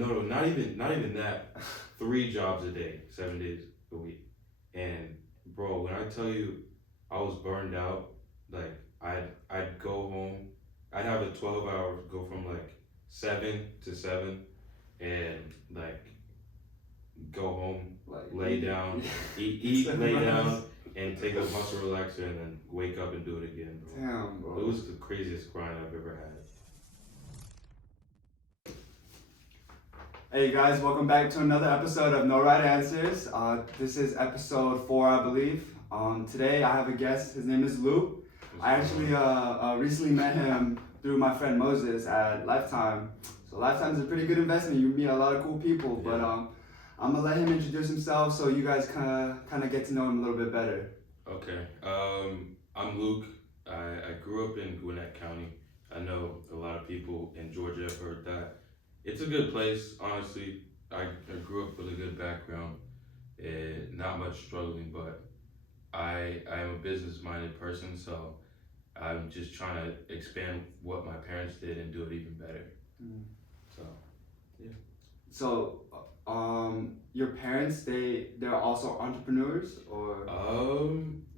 No, not even that. 3 jobs a day, 7 days a week. And bro, when I tell you I was burned out, like I'd go home, I'd have a 12 hours go from like 7 to 7, and like go home, Like lay down, eat, lay down, and take a muscle relaxer, and then wake up and do it again, bro. Damn, bro. It was the craziest grind I've ever had. Hey guys, welcome back to another episode of No Right Answers. This is episode 4, I believe. Today I have a guest. His name is Lluke. I actually recently met him through my friend Moses at Lifetime. So Lifetime is a pretty good investment. You meet a lot of cool people. Yeah. But I'm gonna let him introduce himself so you guys kind of get to know him a little bit better. Okay. I'm Lluke. I grew up in Gwinnett County. I know a lot of people in Georgia have heard that. It's a good place, honestly. I grew up with a good background, and not much struggling, but I am a business-minded person, so I'm just trying to expand what my parents did and do it even better. Mm. So, yeah. So, your parents, they're also entrepreneurs, or?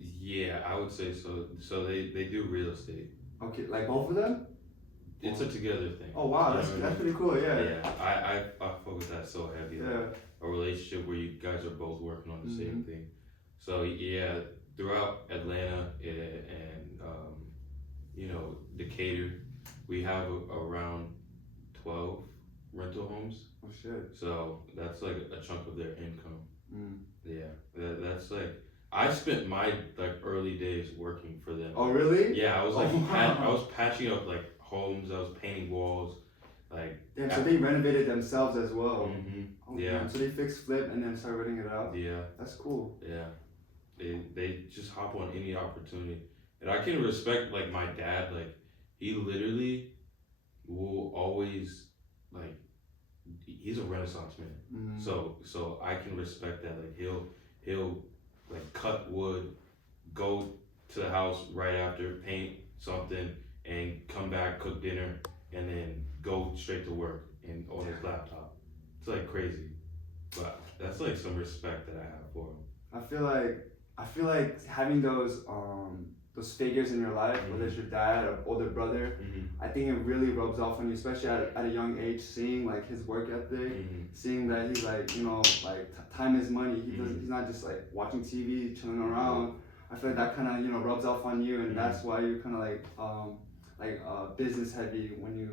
Yeah, I would say so. So they do real estate. Okay, like both of them? It's a together thing. Oh wow, You know that's what I that's mean? pretty cool. Yeah. Yeah, I fuck with that so heavy. Like, Yeah. a relationship where you guys are both working on the same Mhm. thing. So yeah, throughout Atlanta and Decatur, we have around 12 rental homes. Oh shit. So that's like a chunk of their income. Mm. Yeah, that's like I spent my like early days working for them. Oh really? Yeah, I was Oh, like wow. I was patching up like homes. I was painting walls, like. Damn, so they renovated themselves as well. Mm-hmm. Oh, Yeah. damn. So they fixed flip and then started renting it out. Yeah. That's cool. Yeah. They just hop on any opportunity, and I can respect like my dad. Like he literally will always like he's a Renaissance man. Mm. So I can respect that. Like he'll like cut wood, go to the house right after, paint something, and come back, cook dinner, and then go straight to work and on his laptop. It's like crazy, but that's like some respect that I have for him. I feel like having those figures in your life, whether it's your dad or older brother, Mm-hmm. I think it really rubs off on you, especially at a young age, seeing like his work ethic, Mm-hmm. seeing that he's like, time is money. He's not just like watching TV, chilling around. I feel like that kind of rubs off on you, and that's why you're kind of like business heavy when you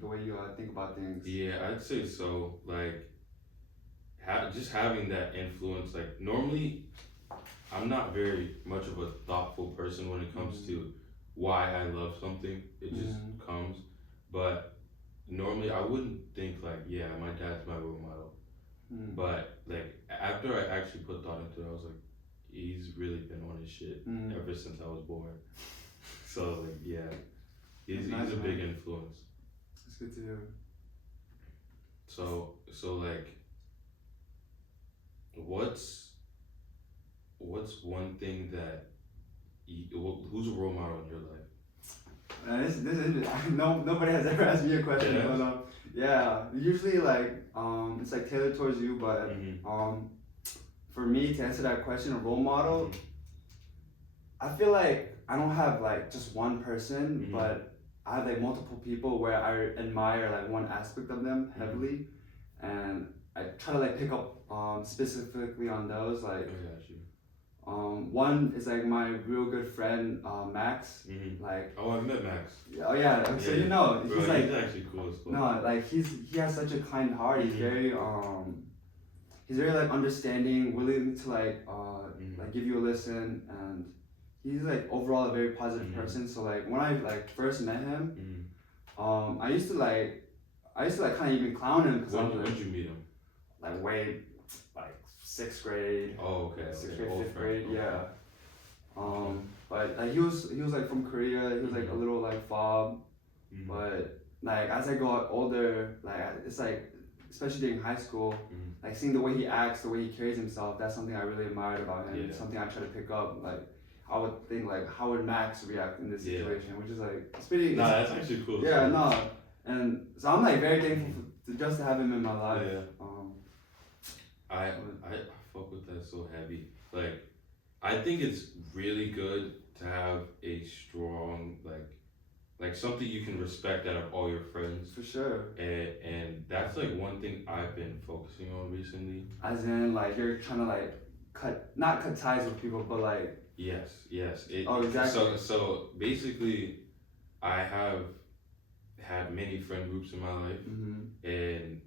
the way you think about things. Yeah, I'd say so. Like, just having that influence. Like, normally, I'm not very much of a thoughtful person when it comes to why I love something. It just comes. But normally, I wouldn't think like, yeah, my dad's my role model. But like after I actually put thought into it, I was like, he's really been on his shit ever since I was born. So like, yeah, he's a big influence. It's good to hear. So like, what's one thing that who's a role model in your life? This is nobody has ever asked me a question, Yes. but yeah, usually like it's like tailored towards you, but for me to answer that question, a role model, I feel like I don't have like just one person, but I have like multiple people where I admire like one aspect of them heavily, and I try to like pick up specifically on those. Like, I got you. one is like my real good friend Max. Like, Oh, I met Max. oh yeah, so Yeah, you know bro, he's like actually cool as fuck. no, like he has such a kind heart. He's very like understanding, willing to like give you a listen, and he's like overall a very positive person. So like when I like first met him, I used to like kind of even clown him because When did you meet him? like way like 6th grade. Oh, okay. 6th Okay. grade, Old 5th friend. grade, Okay. yeah. But like he was like from Korea. He was like a little like fob, but like as I got older, like it's like especially during high school, like seeing the way he acts, the way he carries himself, that's something I really admired about him. Yeah. Something I try to pick up. Like I would think like how would Max react in this Yeah. situation, which is like it's pretty. Nah, that's actually cool. Yeah, no, and so I'm like very thankful just to have him in my life. Yeah. I fuck with that so heavy. Like, I think it's really good to have a strong like something you can respect out of all your friends. For sure. And that's like one thing I've been focusing on recently. As in, like, you're trying to like not cut ties with people, but like. Yes. Exactly. So basically, I have had many friend groups in my life, and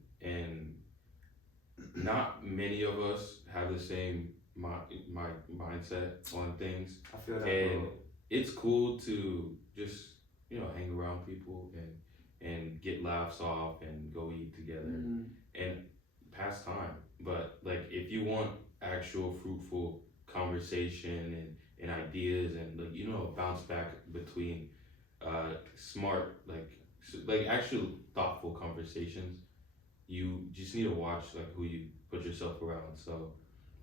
not many of us have the same my mindset on things. I feel that, and bro. It's cool to just hang around people and get laughs off and go eat together and pass time. But like if you want actual fruitful conversation and ideas and like bounce back between smart like actual thoughtful conversations, you just need to watch like who you put yourself around. So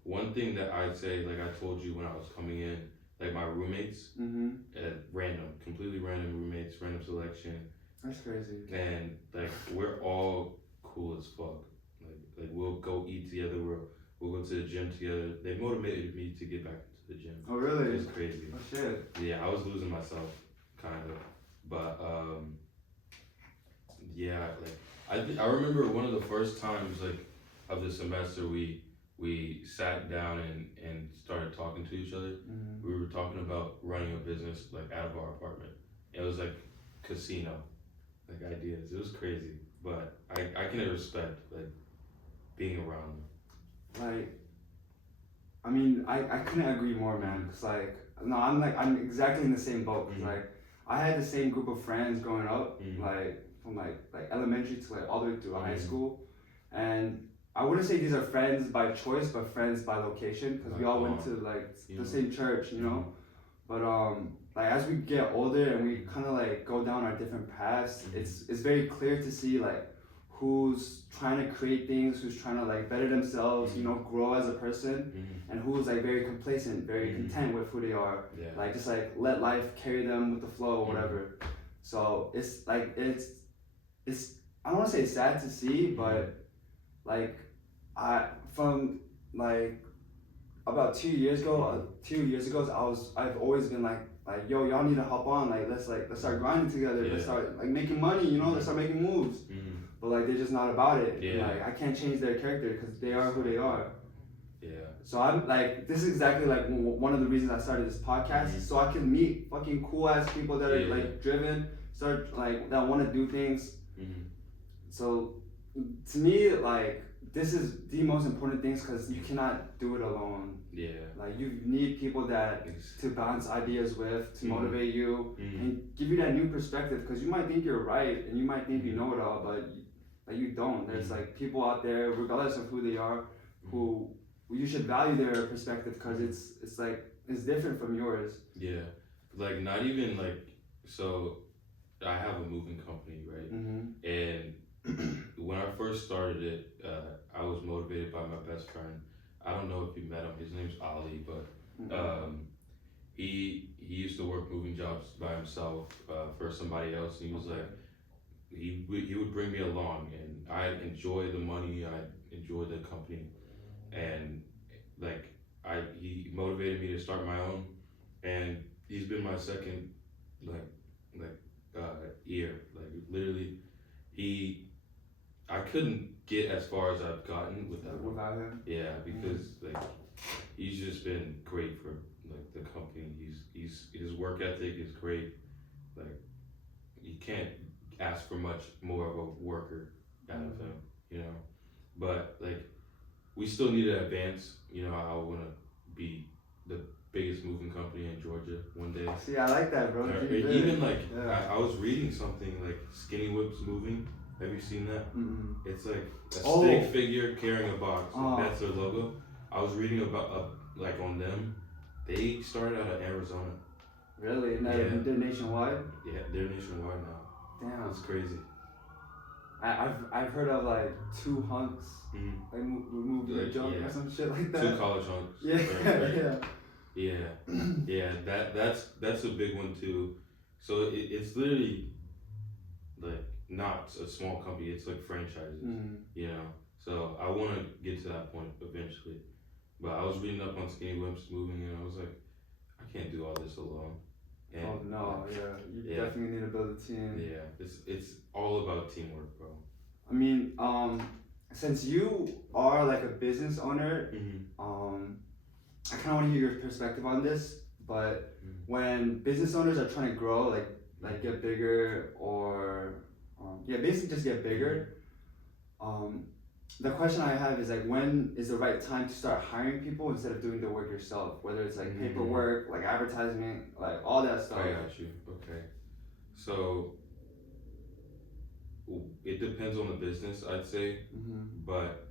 one thing that I'd say, like I told you when I was coming in, like my roommates, completely random roommates, random selection. That's crazy. And like we're all cool as fuck. Like we'll go eat together. We'll go to the gym together. They motivated me to get back into the gym. Oh really? It was crazy. Oh shit. Yeah, I was losing myself, kind of. But yeah, like I remember one of the first times like of the semester we sat down and started talking to each other. We were talking about running a business like out of our apartment. It was like casino, like ideas. It was crazy, but I can respect like being around them. Like, I mean, I couldn't agree more, man. Cause like, no, I'm exactly in the same boat. Cause like, I had the same group of friends growing up, like from like elementary to like all the way through high school, and I wouldn't say these are friends by choice, but friends by location, because we all went to like the same church, But like as we get older and we kind of like go down our different paths, it's very clear to see like who's trying to create things, who's trying to like better themselves, grow as a person, and who's like very complacent, very content with who they are, like just like let life carry them with the flow or whatever. So it's like it's I don't want to say sad to see, but like from like about 2 years ago, I've always been like yo, y'all need to hop on, like let's start grinding together, let's start like making money, let's start making moves. But like they're just not about it. And, like I can't change their character because they are who they are. So I'm like, this is exactly like one of the reasons I started this podcast, so I can meet fucking cool ass people that are like driven, start like that want to do things. So to me, like this is the most important things because you cannot do it alone. Like you need people that to bounce ideas with, to motivate you and give you that new perspective, because you might think you're right and you might think you know it all, but like you don't. There's like people out there, regardless of who they are, who you should value their perspective because it's like it's different from yours. Like not even like, so I have a moving company, right? And when I first started it, I was motivated by my best friend. I don't know if you met him. His name's Ali, but he used to work moving jobs by himself for somebody else. And he was like, he would bring me along, and I enjoy the money. I enjoy the company, and like he motivated me to start my own, and he's been my second ear. Like literally, I couldn't get as far as I've gotten without him. Yeah, because like he's just been great for like the company. He's his work ethic is great. Like you can't ask for much more of a worker out of him, But like we still need to advance. I want to be the biggest moving company in Georgia one day. See, I like that, bro. Even like I was reading something like Skinny Whip's moving. Have you seen that? It's like a stick figure carrying a box. That's their logo. I was reading about like on them. They started out of Arizona. Really? And they're nationwide? Yeah, they're nationwide now. Damn. That's crazy. I've heard of like 2 hunks, like moved to junk or some shit like that. 2 college hunks. That's a big one too. So it's literally like not a small company. It's like franchises, Mm. you know. So I want to get to that point eventually. But I was reading up on Skinny Wimps moving, and I was like, I can't do all this alone. And Oh no, like, yeah, you yeah, definitely need to build a team. yeah, it's all about teamwork, bro. I mean, since you are like a business owner, I kind of want to hear your perspective on this. But when business owners are trying to grow, like get bigger, or yeah, basically just get bigger. The question I have is like, when is the right time to start hiring people instead of doing the work yourself? Whether it's like paperwork, like advertisement, like all that stuff. I got you. Okay, so it depends on the business, I'd say. But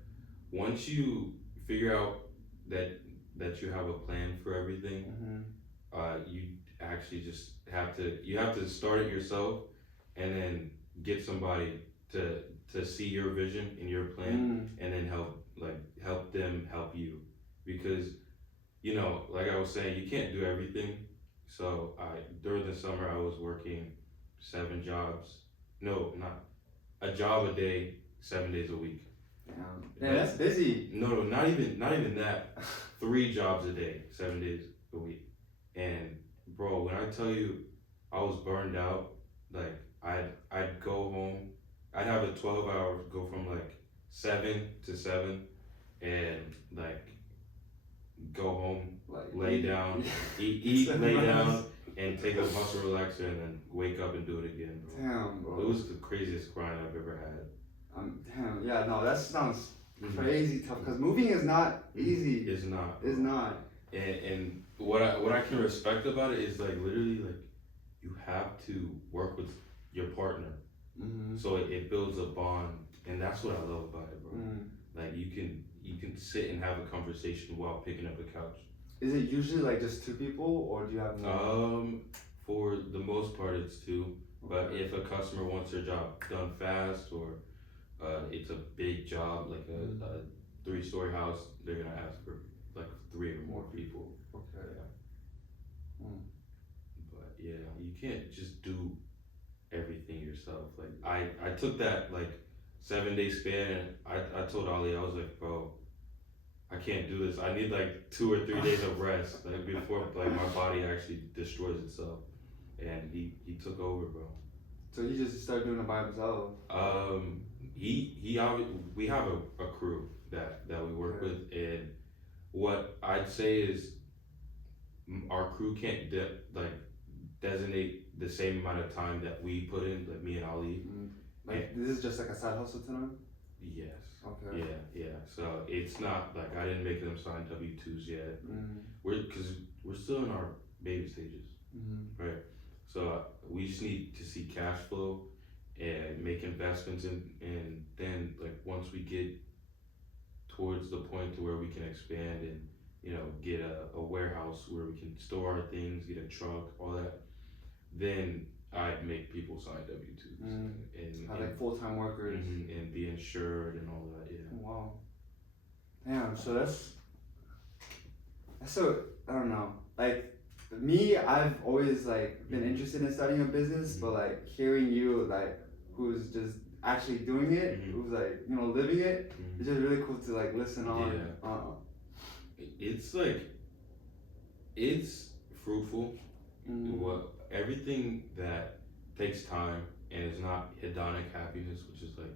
once you figure out that you have a plan for everything, you actually just have to start it yourself, and then get somebody to see your vision and your plan, and then help them help you, because like I was saying, you can't do everything. So during the summer I was working 7 jobs. No, not a job a day, 7 days a week. Yeah, that's busy. No, not even that. 3 jobs a day, 7 days a week. And bro, when I tell you I was burned out, like I'd go home, I'd have a 12 hours, go from like 7 to 7, and like go home, like lay down, eat, lay down, and take a muscle relaxer, and then wake up and do it again, bro. Damn, bro. It was the craziest grind I've ever had. Damn, yeah, no, that sounds crazy tough, because moving is not easy. It's not. It's not. And what I can respect about it is like literally like you have to work with your partner, so it builds a bond, and that's what I love about it, bro. Like you can sit and have a conversation while picking up a couch. Is it usually like just 2 people, or do you have more? For the most part it's 2, but if a customer wants their job done fast, or it's a big job like a 3-story house, they're gonna ask for like 3 or more people. Okay. Yeah. But yeah, you can't just do everything yourself. Like I took that like 7-day span, and I told Ali, I was like, bro, I can't do this. I need like 2 or 3 days of rest, like before like my body actually destroys itself. And he took over, bro. So he just started doing it by himself. We have a crew that we work with, and what I'd say is our crew can't designate the same amount of time that we put in, like me and Ali. Like this is just like a side hustle to them? Yes. Okay. Yeah. So it's not like I didn't make them sign W-2s yet. Because we're still in our baby stages, right? So we just need to see cash flow and make investments and then like once we get towards the point to where we can expand and get a warehouse where we can store our things, get a truck, all that, then I'd make people sign W-2s and have like full-time workers and be insured and all that. Yeah. Wow. Damn. So that's so, I don't know, like me, I've always like been interested in starting a business, but like hearing you like who's just actually doing it, who's like living it, it's just really cool to like listen on. It's like it's fruitful. Everything that takes time and is not hedonic happiness, which is like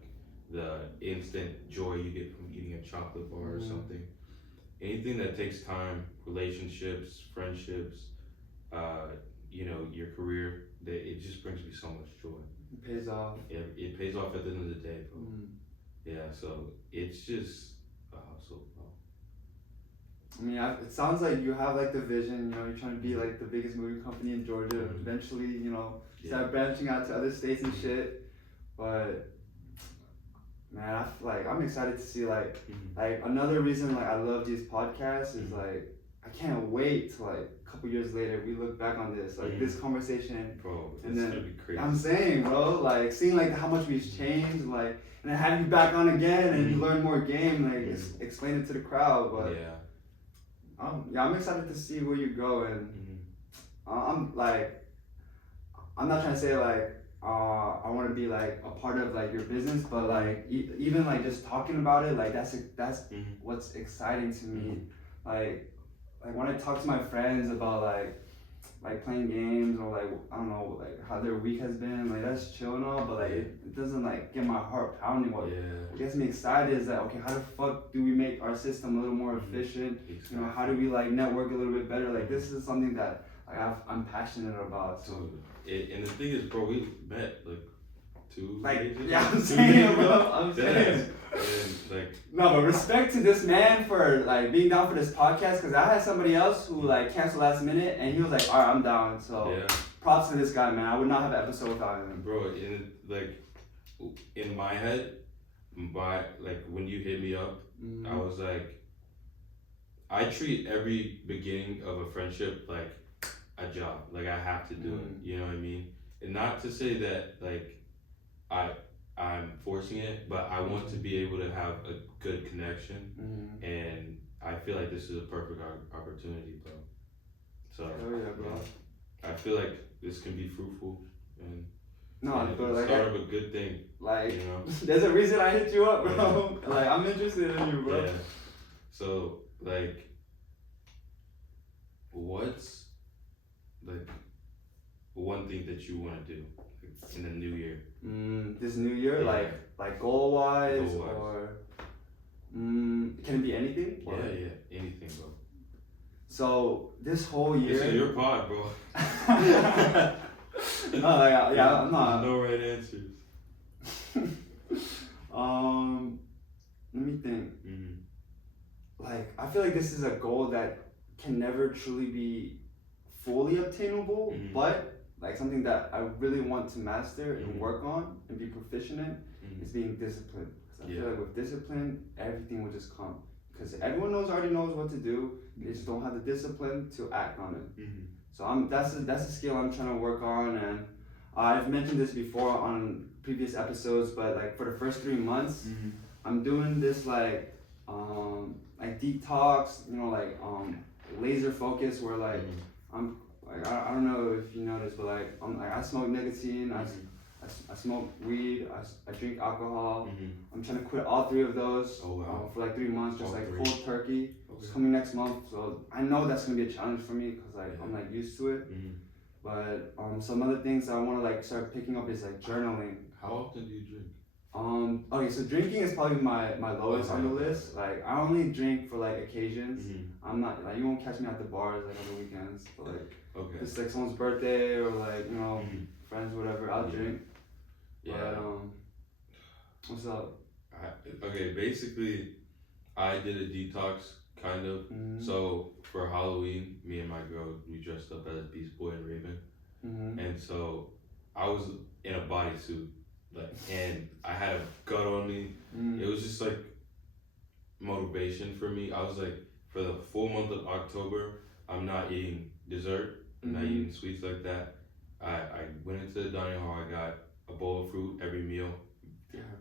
the instant joy you get from eating a chocolate bar or something. Anything that takes time, relationships, friendships, your career, it just brings me so much joy. It pays off. It pays off at the end of the day, bro. Yeah, so it's just a hustle, bro. I mean, it sounds like you have like the vision. You're trying to be like the biggest movie company in Georgia. Eventually, start branching out to other states and shit. But man, I'm excited to see like another reason like I love these podcasts is like I can't wait till like a couple years later we look back on this this conversation, bro. And then gonna be crazy. I'm saying, bro, like seeing like how much we've changed, like, and then have you back on again and learn more game, like explain it to the crowd. But I'm excited to see where you go, and I'm not trying to say like I want to be like a part of like your business, but like even like just talking about it, like that's what's exciting to me. Like when I talk to my friends about like playing games or like I don't know like how their week has been, like that's chill and all, but like it doesn't like get my heart pounding. What gets me excited is that okay, how the fuck do we make our system a little more efficient? You know, how do we like network a little bit better? Like this is something that like I'm passionate about. So and the thing is, bro, we met like 2 like days ago. yeah, I'm saying, bro, I'm saying. And like no, but respect to this man for like being down for this podcast, because I had somebody else who like canceled last minute and he was like, all right, I'm down. So props to this guy, man. I would not have an episode without him. Bro, in my head, like when you hit me up, I was like, I treat every beginning of a friendship like a job. Like I have to do it. You know what I mean? And not to say that like I'm forcing it, but I want to be able to have a good connection, and I feel like this is a perfect opportunity, bro. So yeah, bro. I feel like this can be fruitful and but like start of a good thing. Like you know, there's a reason I hit you up, bro. Like I'm interested in you, bro. Yeah. So like, what's like one thing that you want to do in the new year? This new year, like goal wise, or can it be anything? Yeah, anything, bro. So this whole year. This is your pod, bro. No, like I'm not. No right answers. Let me think. Like I feel like this is a goal that can never truly be fully obtainable, but like something that I really want to master and work on and be proficient in is being disciplined. Because I feel like with discipline, everything will just come. Because everyone already knows what to do. They just don't have the discipline to act on it. So that's a skill I'm trying to work on, and I've mentioned this before on previous episodes. But like for the first 3 months, I'm doing this like detox, you know, like laser focus, where like I'm like I don't know if you noticed, but like I smoke nicotine, I smoke weed, I drink alcohol. I'm trying to quit all 3 of those for like 3 months, just like cold turkey. It's coming next month, so I know that's gonna be a challenge for me because like I'm like used to it. But some other things I want to like start picking up is like journaling. How often do you drink? Okay, so drinking is probably my lowest on the list. Like I only drink for like occasions. I'm not like, you won't catch me at the bars like on the weekends, but like it's like someone's birthday or like, you know, friends, whatever, I'll drink. But what's up? Okay, basically I did a detox kind of. So for Halloween, me and my girl, we dressed up as Beast Boy and Raven. And so I was in a bodysuit, like, and I had a gut on me. It was just like motivation for me. I was like, for the full month of October, I'm not eating dessert. I'm not eating sweets like that. I went into the dining hall. I got a bowl of fruit every meal.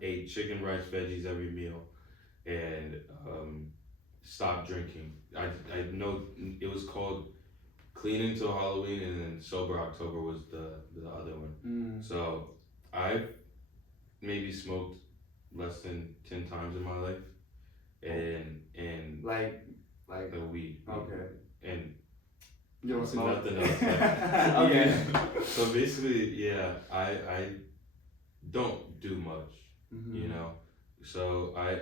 Ate chicken, rice, veggies every meal, and stopped drinking. I know it was called Clean Until Halloween, and then Sober October was the other one. So I've maybe smoked less than 10 times in my life, and like the weed. Okay. And you don't smoke? Nothing else. Okay. So basically, I don't do much, you know. So I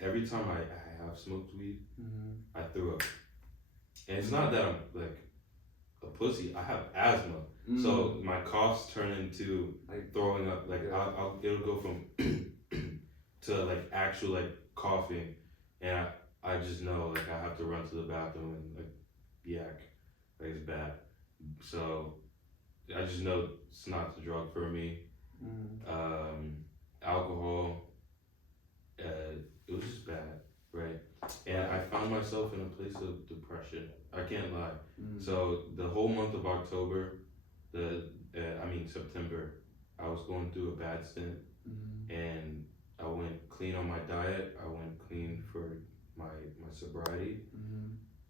every time I have smoked weed, I threw up. And it's not that I'm like a pussy. I have asthma, so my coughs turn into like throwing up. Like it'll go from to like actual like coughing, and I just know like I have to run to the bathroom and like yak, like it's bad. So I just know it's not the drug for me. Alcohol, it was just bad, right? And I found myself in a place of depression. I can't lie. So the whole month of October, September, I was going through a bad stint, and I went clean on my diet. I went clean for my sobriety.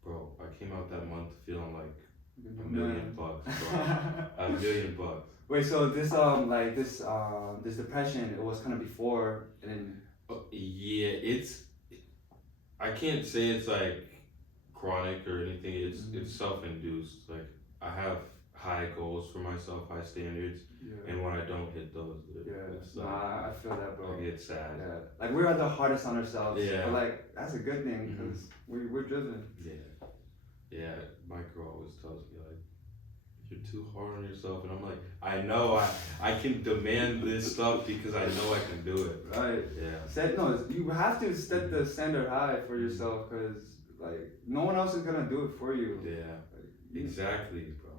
Bro, I came out that month feeling like $1 million bucks, bro. $1 million bucks. Wait, so this this depression, it was kind of before, and then. Yeah, I can't say it's like chronic or anything. It's self-induced. Like I have high goals for myself, high standards, and when I don't hit those, it's like, I feel that, bro. I get sad. Yeah, like we're the hardest on ourselves. Yeah. But like that's a good thing because we're driven. Yeah. My girl always tells me like, you're too hard on yourself, and I'm like, I know I can demand this stuff because I know I can do it. Right. Yeah. You have to set the standard high for yourself because like no one else is gonna do it for you. Yeah. Like, exactly, bro.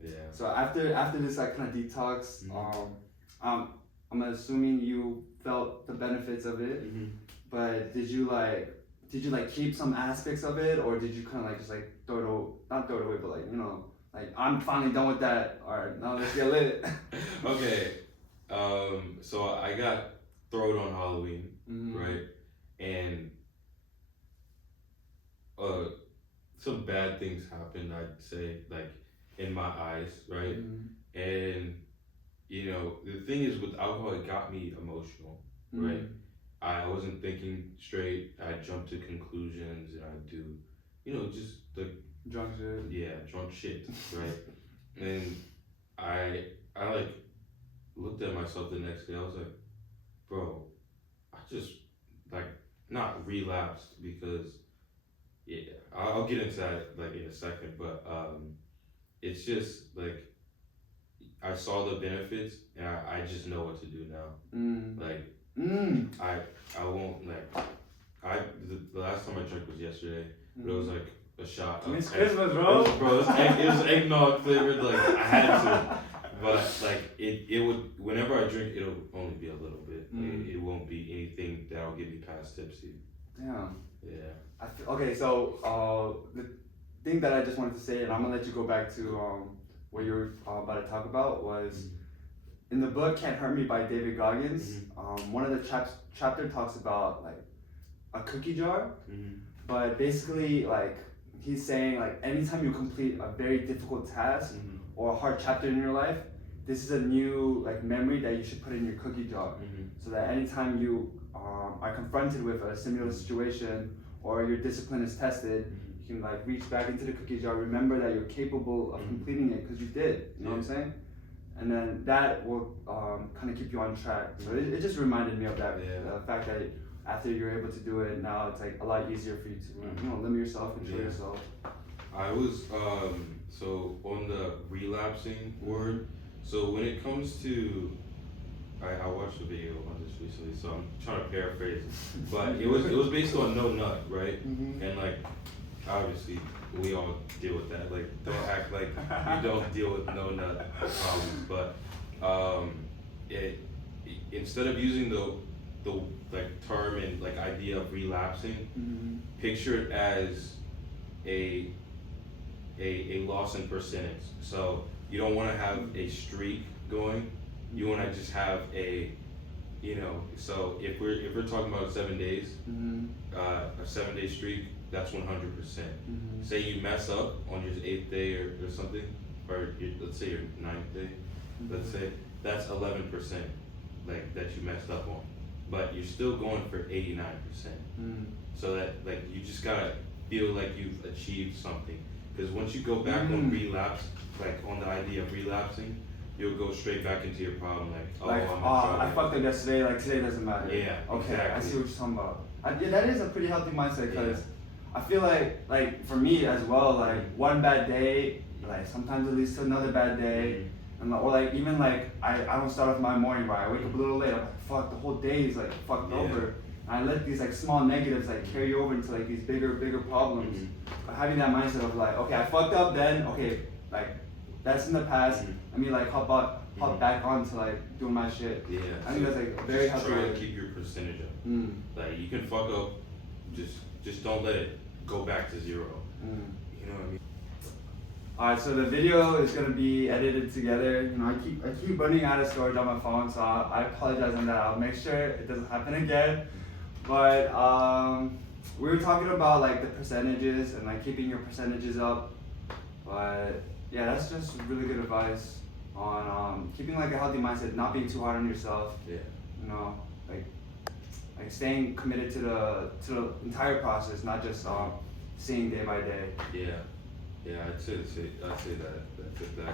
Yeah. So after this like kind of detox, I'm assuming you felt the benefits of it, but did you like keep some aspects of it, or did you kind of like just like not throw it away, but like like I'm finally done with that. All right, now let's get lit. Okay, so I got thrown on Halloween, right, and some bad things happened. I'd say like in my eyes, right, and the thing is with alcohol, it got me emotional, right. I wasn't thinking straight. I jumped to conclusions, and I do, just the drunk shit. Yeah, drunk shit, right? And I like looked at myself the next day. I was like, bro, I just like not relapsed because I'll get into that like in a second, but it's just like I saw the benefits, and I just know what to do now. Like. I won't like the last time I drank was yesterday, but it was like a shot. It's Christmas, bro. It was eggnog flavored. Like I had to, but like it would. Whenever I drink, it'll only be a little bit. Like, it won't be anything that'll get me past tipsy. Damn. Yeah. Okay, so the thing that I just wanted to say, and I'm gonna let you go back to what you were about to talk about was. In the book Can't Hurt Me by David Goggins, one of the chapter talks about like a cookie jar, but basically like he's saying like anytime you complete a very difficult task or a hard chapter in your life, this is a new like memory that you should put in your cookie jar, so that anytime you are confronted with a similar situation or your discipline is tested, you can like reach back into the cookie jar, remember that you're capable of completing it because you did. You know what I'm saying? And then that will kind of keep you on track. So it just reminded me of that. The fact that after you're able to do it, now it's like a lot easier for you to limit yourself, control yourself. I was so on the relapsing word. So when it comes to, I watched a video on this recently, so I'm trying to paraphrase it. But it was based on no nut, right? And like obviously we all deal with that. Like don't act like you don't deal with no nut problems. But instead of using the like term and like idea of relapsing, picture it as a loss in percentage. So you don't want to have a streak going. You want to just have a, so if we're talking about 7 days, a 7-day streak, that's 100%. Say you mess up on your 8th day or something, or let's say your 9th day, let's say that's 11%, like that you messed up on, but you're still going for 89%. So that like you just gotta feel like you've achieved something, because once you go back on relapse, like on the idea of relapsing, you'll go straight back into your problem. I fucked up yesterday. Like today doesn't matter. Yeah. Okay, exactly. I see what you're talking about. That is a pretty healthy mindset, because I feel like for me as well, like one bad day, like sometimes it leads to another bad day, and or like even like I don't start off my morning right. I wake up a little late. I'm like, fuck, the whole day is like fucked over. And I let these like small negatives like carry over into like these bigger problems. But having that mindset of like, okay, I fucked up, then okay, like that's in the past. Let me like hop back on to like doing my shit. Yeah. I think that's like very healthy. Try to keep your percentage up. Like you can fuck up, just don't let it go back to zero. You know what I mean? Alright, so the video is gonna be edited together. I keep running out of storage on my phone, so I apologize on that. I'll make sure it doesn't happen again. But we were talking about like the percentages and like keeping your percentages up. But yeah, that's just really good advice on keeping like a healthy mindset, not being too hard on yourself. Yeah. You know, like staying committed to the entire process, not just seeing day by day. Yeah, I'd say that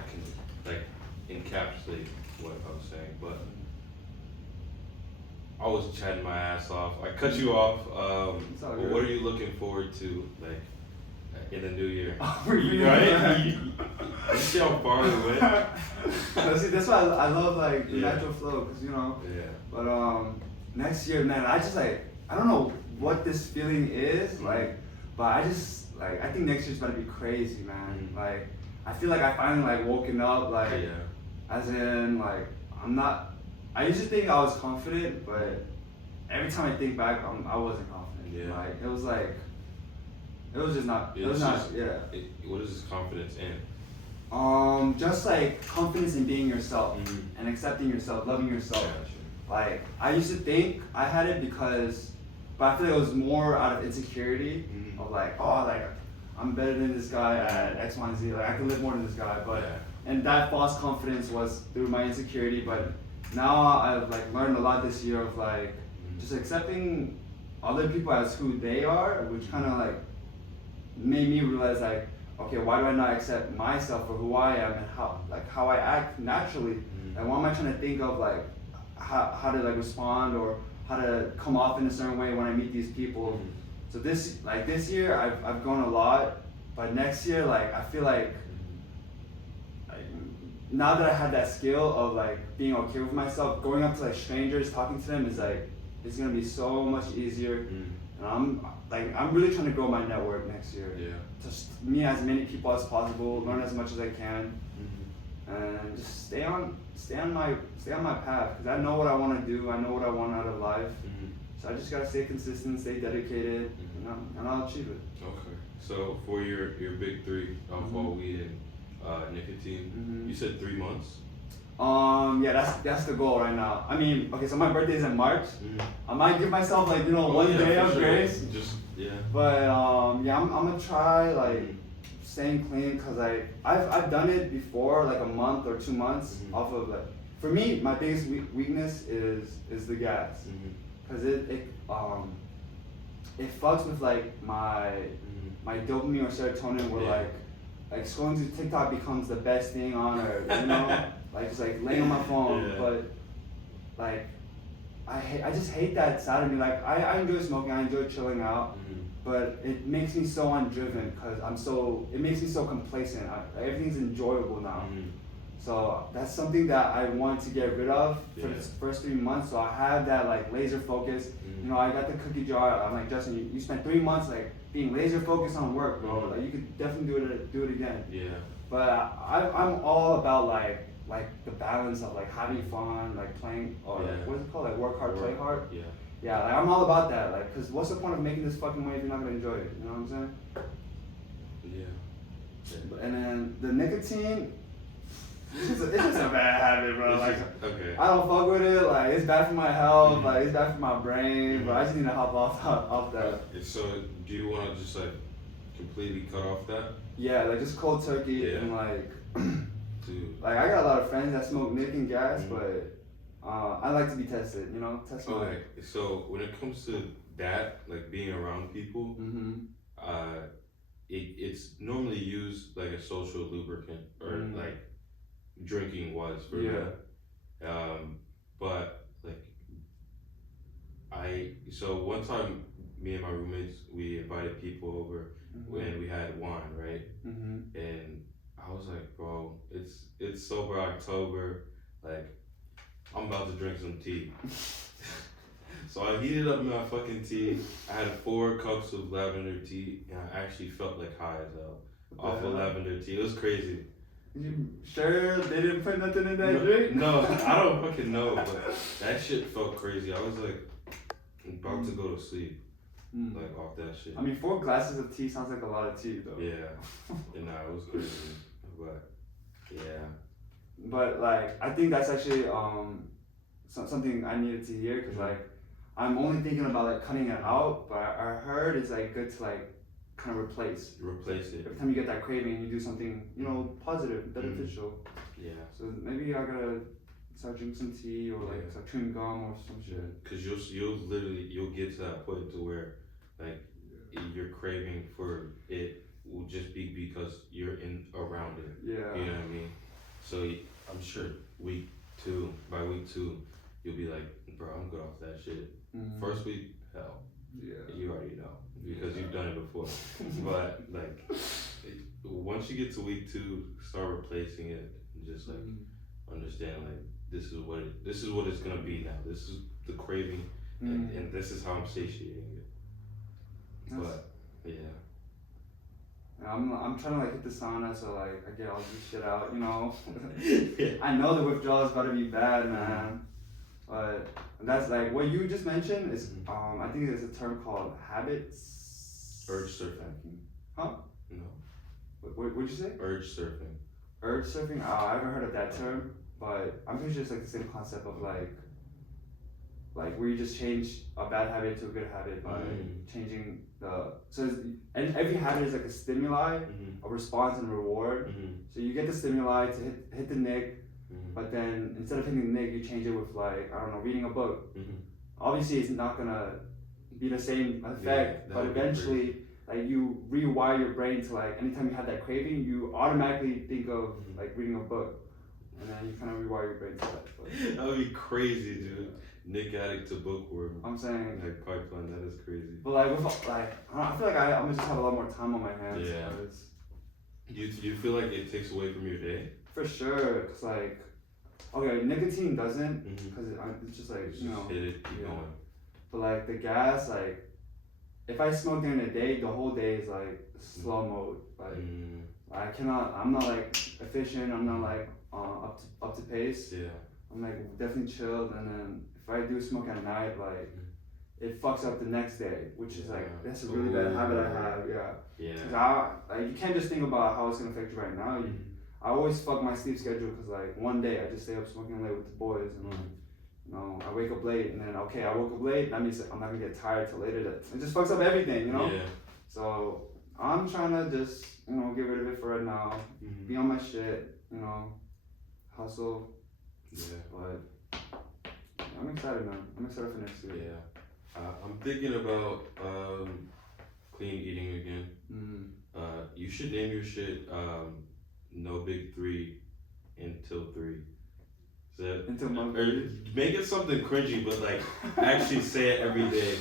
can like encapsulate what I was saying, but I was chatting my ass off. I cut you off. It's all good. What are you looking forward to, like, in the new year? Right? You see how far we went? See, that's why I love like the natural flow, cause you know. Yeah. But next year, man, I just like I don't know what this feeling is like, but I just like I think next year's gonna be crazy, man. Like I feel like I finally like woken up, like as in like I'm not. I used to think I was confident, but every time I think back, I wasn't confident. Yeah. Like it was just not. It was not. Yeah. What is this confidence in? Just like confidence in being yourself and accepting yourself, loving yourself. Yeah, Like I used to think I had it because, but I feel like it was more out of insecurity of like, oh, like I'm better than this guy at X, Y, and Z. Like I can live more than this guy, but and that false confidence was through my insecurity. But now I've like learned a lot this year of like just accepting other people as who they are, which kind of like made me realize like, okay, why do I not accept myself for who I am and how I act naturally? And why am I trying to think of like how to like respond or how to come off in a certain way when I meet these people? So this year I've grown a lot, but next year like I feel like now that I had that skill of like being okay with myself, going up to like strangers, talking to them is like it's gonna be so much easier. And I'm really trying to grow my network next year. Yeah. Just meet as many people as possible, learn as much as I can, and just stay on my path because I know what I want to do. I know what I want out of life. So I just gotta stay consistent, stay dedicated, and I'll achieve it. Okay. So for your big three, alcohol, weed, and nicotine, you said 3 months. Yeah, that's the goal right now. I mean, okay, so my birthday's in March. I might give myself like 1 day of grace. But yeah, I'm gonna try like staying clean because I've done it before, like a month or 2 months off of like. For me, my biggest weakness is the gas, because it fucks with like my dopamine or serotonin where like scrolling through TikTok becomes the best thing on earth, you know. Like just like laying on my phone, but like I just hate that side of me. Like I enjoy smoking, I enjoy chilling out, but it makes me so undriven because it makes me so complacent. Everything's enjoyable now. So that's something that I want to get rid of for the first 3 months. So I have that like laser focus. You know, I got the cookie jar. I'm like, Justin, you spent 3 months like being laser focused on work, bro. Like you could definitely do it again. Yeah. But I'm all about like the balance of like having fun, like playing, or like, what is it called? Like work hard, play hard. Yeah. Yeah, like I'm all about that. Like, cause what's the point of making this fucking money if you're not gonna enjoy it? You know what I'm saying? Yeah. And then the nicotine. It's just a bad habit, bro. Like, I don't fuck with it. Like, it's bad for my health. Like, it's bad for my brain. But I just need to hop off that. So, do you want to just like completely cut off that? Yeah, like just cold turkey and like. Dude. Like, I got a lot of friends that smoke nic and gas, but I like to be tested. You know, test. Okay. So when it comes to that, like being around people, it's normally used like a social lubricant or like. Drinking was for me. But like so one time me and my roommates we invited people over and we had wine, right? And I was like, bro, it's sober October, like I'm about to drink some tea. So I heated up my fucking tea. I had 4 cups of lavender tea and I actually felt like high as hell off of lavender tea. It was crazy. You sure they didn't put nothing in that drink? No, I don't fucking know, but that shit felt crazy. I was like about to go to sleep, like off that shit. I mean, 4 glasses of tea sounds like a lot of tea, though. Yeah, it was crazy, but yeah. But like, I think that's actually something I needed to hear because like, I'm only thinking about like cutting it out, but I heard it's like good to like kind of replace it. Every time you get that craving, you do something, you know, positive, beneficial. Yeah. So maybe I gotta start drinking some tea or like start chewing gum or some shit. Cause you'll get to that point to where like your craving for it will just be because you're around it. Yeah. You know what I mean? So I'm sure by week two, you'll be like, bro, I'm good off that shit. First week, hell. Yeah. You already know because you've done it before. But like, once you get to week two, start replacing it and just like understand like this is what it's gonna be now. This is the craving, and this is how I'm satiating it. But yeah. I'm trying to like hit the sauna so like I get all this shit out, you know. I know the withdrawal is about to be bad, man. But that's like what you just mentioned is I think there's a term called habits. Urge surfing. Huh? No. What'd you say? Urge surfing. Urge surfing? I haven't heard of that term, but I'm pretty sure it's like the same concept of like where you just change a bad habit to a good habit by changing and every habit is like a stimuli, a response and a reward. So you get the stimuli to hit the nick, but then instead of hitting the nick, you change it with like, I don't know, reading a book. Obviously it's not gonna be the same effect, but eventually like you rewire your brain to like anytime you have that craving, you automatically think of like reading a book. And then you kind of rewire your brain to that. But, that would be crazy, dude. Nick addict to bookworm. I'm saying like pipeline, that is crazy. But like with I feel like I'm gonna just have a lot more time on my hands. Yeah. You feel like it takes away from your day? For sure, cause like, okay, nicotine doesn't, cause it's just like you know. Hit it, keep going. But like the gas, like, if I smoke during the day, the whole day is like slow mode. Like I'm not like efficient. I'm not like up to pace. Yeah. I'm like definitely chilled, and then if I do smoke at night, like it fucks up the next day, which is like that's a really bad habit I have. Yeah. Cause like you can't just think about how it's gonna affect you right now. I always fuck my sleep schedule because like one day I just stay up smoking late with the boys, and you know I wake up late, and then I woke up late. That means I'm not gonna get tired till later. It just fucks up everything, you know. Yeah. So I'm trying to just get rid of it for right now. Be on my shit, hustle. Yeah. But I'm excited, man. I'm excited for next year. Yeah. I'm thinking about clean eating again. You should name your shit No Big 3 until 3. Until month or make it something cringy, but like actually say it every day.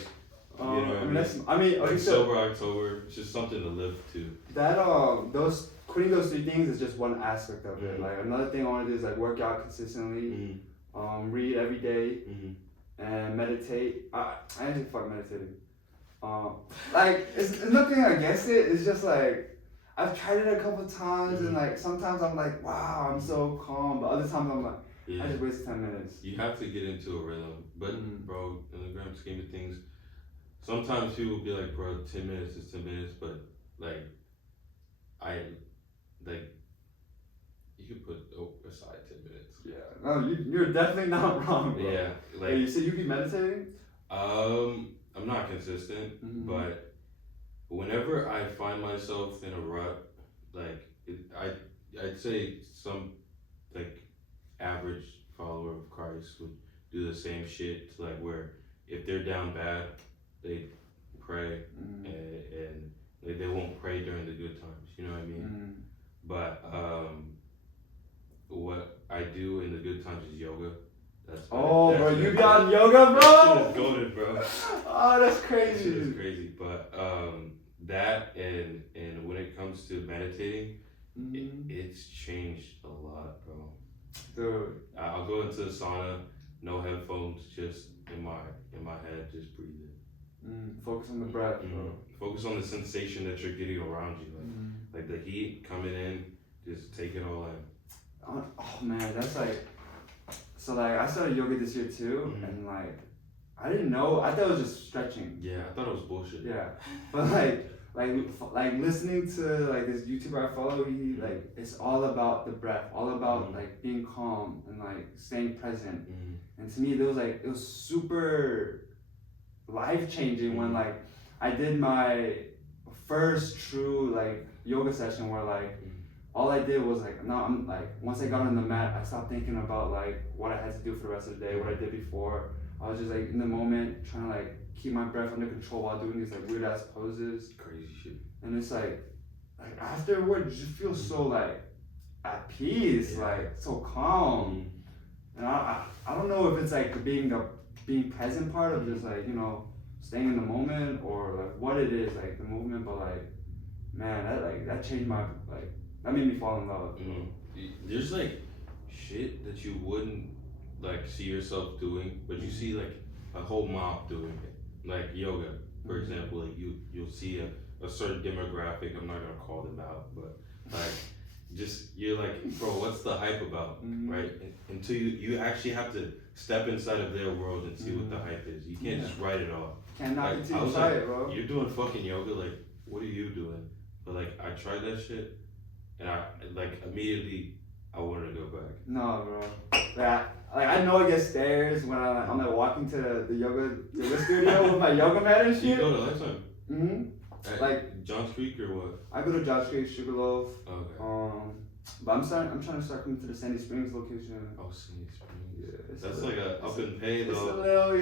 You know what I mean? Like sober October, it's just something to live to. That quitting those 3 things is just one aspect of it. Like another thing I want to do is like work out consistently, read every day, and meditate. I actually fuck meditating. Like it's nothing against it. It's just like I've tried it a couple times, and like sometimes I'm like, wow, I'm so calm, but other times I'm like, I just wasted 10 minutes. You have to get into a rhythm, but bro, in the grand scheme of things, sometimes people be like, bro, 10 minutes is 10 minutes, but like you could put aside 10 minutes. Yeah, no, you're definitely not wrong, bro. Yeah, like you said you be meditating. I'm not consistent, but whenever I find myself in a rut, like I'd say some like average follower of Christ would do the same shit to like where if they're down bad, they pray and like they won't pray during the good times. You know what I mean? But what I do in the good times is yoga. Bro, you be on yoga, bro? That shit is goated, bro. Oh, that's crazy. That shit is crazy. But that and when it comes to meditating, it's changed a lot, bro. Dude, I'll go into the sauna, no headphones, just in my head, just breathing. Focus on the breath, bro. Focus on the sensation that you're getting around you, like the heat coming in. Just take it all in. Oh man, that's like. So like I started yoga this year too, and like I didn't know. I thought it was just stretching. Yeah, I thought it was bullshit. Yeah, but like listening to like this YouTuber I follow, he like it's all about the breath, all about like being calm and like staying present. And to me, it was super life changing when like I did my first true like yoga session where like all I did was like now I'm like once I got on the mat I stopped thinking about like what I had to do for the rest of the day, what I did before. I was just like in the moment trying to like keep my breath under control while doing these like weird ass poses. Crazy shit. And it's like afterwards you feel so like at peace, like so calm. And I don't know if it's like being present part of just like, you know, staying in the moment or like what it is, like the movement, but like man, that changed my like that made me fall in love. There's like shit that you wouldn't like see yourself doing, but you see like a whole mob doing it. Like yoga, for example, like you'll see a certain demographic, I'm not gonna call them out, but like just you're like, bro, what's the hype about? Right? Until you actually have to step inside of their world and see what the hype is. You can't just write it off. Can't knock like, it till you try it, bro. You're doing fucking yoga, like what are you doing? But like I tried that shit and I like immediately I wanted to go back. No, bro. Like I know I get stares when I'm like walking to the yoga studio with my yoga mat and shit. You go to Lifetime? Like Johns Creek or what? I go to Johns Creek, Sugarloaf. Okay. But I'm trying to start coming to the Sandy Springs location. Oh, Sandy Springs. Yeah. That's like a up and pay though.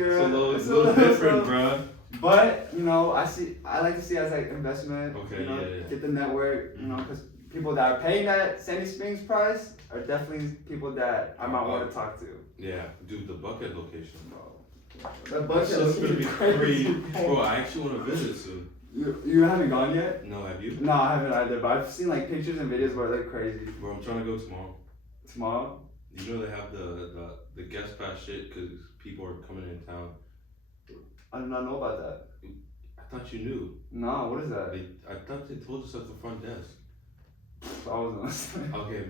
It's a little different, bro. But you know, I like to see it as like investment. Okay. You know, yeah. Get the network. You know, because people that are paying that Sandy Springs price are definitely people that I might want to talk to. Yeah, dude, the Bucket location, bro. The Bucket is gonna be crazy. Bro, I actually want to visit soon. You haven't gone yet? No, have you? No, I haven't either, but I've seen like pictures and videos where they're crazy. Bro, I'm trying to go tomorrow. Tomorrow? You know they have the guest pass shit because people are coming in town. I did not know about that. I thought you knew. No, what is that? I thought they told us at the front desk. I wasn't listening. Okay.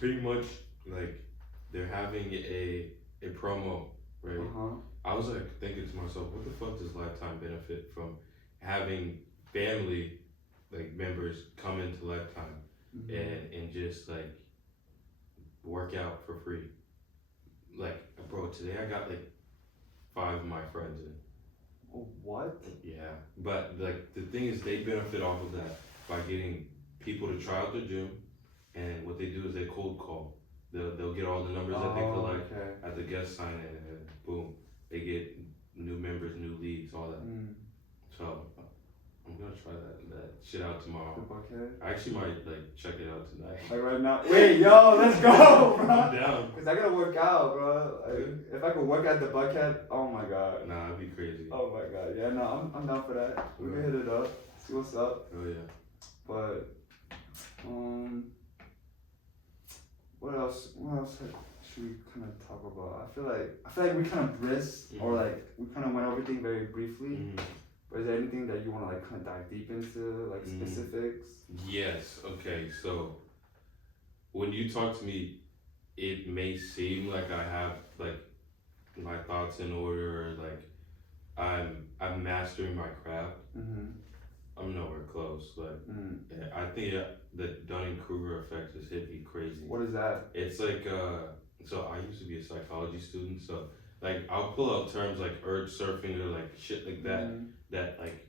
Pretty much like they're having a promo, right? I was like thinking to myself, what the fuck does Lifetime benefit from having family like members come into Lifetime and just like work out for free? Like, bro, today I got like 5 of my friends in. Oh, what? Yeah, but like the thing is, they benefit off of that by getting people to try out the gym, and what they do is they cold call. They'll get all the numbers that they collect at the guest sign in, and boom, they get new members, new leagues, all that. So I'm gonna try that shit out tomorrow. I actually might like check it out tonight. Like right now. Wait, yo, let's go, bro. I'm down. Cause I gotta work out, bro. Like, if I could work at the Buckhead, oh my god. Nah, it'd be crazy. Oh my god. Yeah, no, I'm down for that. We can hit it up. See what's up. Oh yeah. But what else should we kind of talk about? I feel like we kind of brisked or like we kind of went over everything very briefly. But is there anything that you want to like kind of dive deep into, like specifics? Yes. Okay. So when you talk to me, it may seem like I have like my thoughts in order, or like I'm mastering my craft. I'm nowhere close. Like I think the Dunning-Kruger effect has hit me crazy. What is that? It's like so I used to be a psychology student, so like I'll pull out terms like urge surfing or like shit like that. That like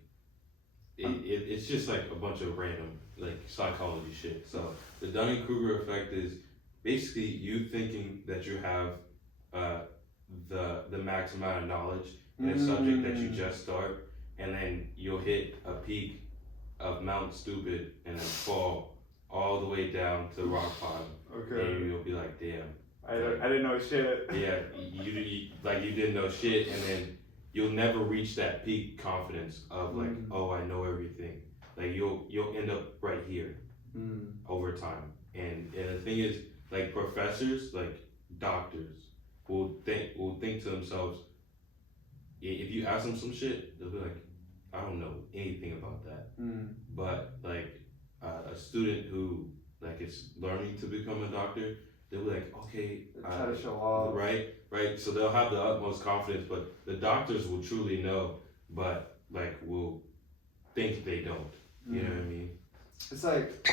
it's just like a bunch of random like psychology shit. So the Dunning-Kruger effect is basically you thinking that you have the max amount of knowledge in a subject that you just start, and then you'll hit a peak of Mount Stupid and then fall all the way down to rock bottom. Okay. And you'll be like, damn. I didn't know shit. Yeah, you didn't know shit, and then you'll never reach that peak confidence of like, oh, I know everything. Like you'll end up right here over time. And the thing is, like professors, like doctors, will think to themselves, if you ask them some shit, they'll be like, I don't know anything about that. But like a student who like is learning to become a doctor, they'll be like, okay, try to show off. Right. So they'll have the utmost confidence, but the doctors will truly know, but like will think they don't. You know what I mean? It's like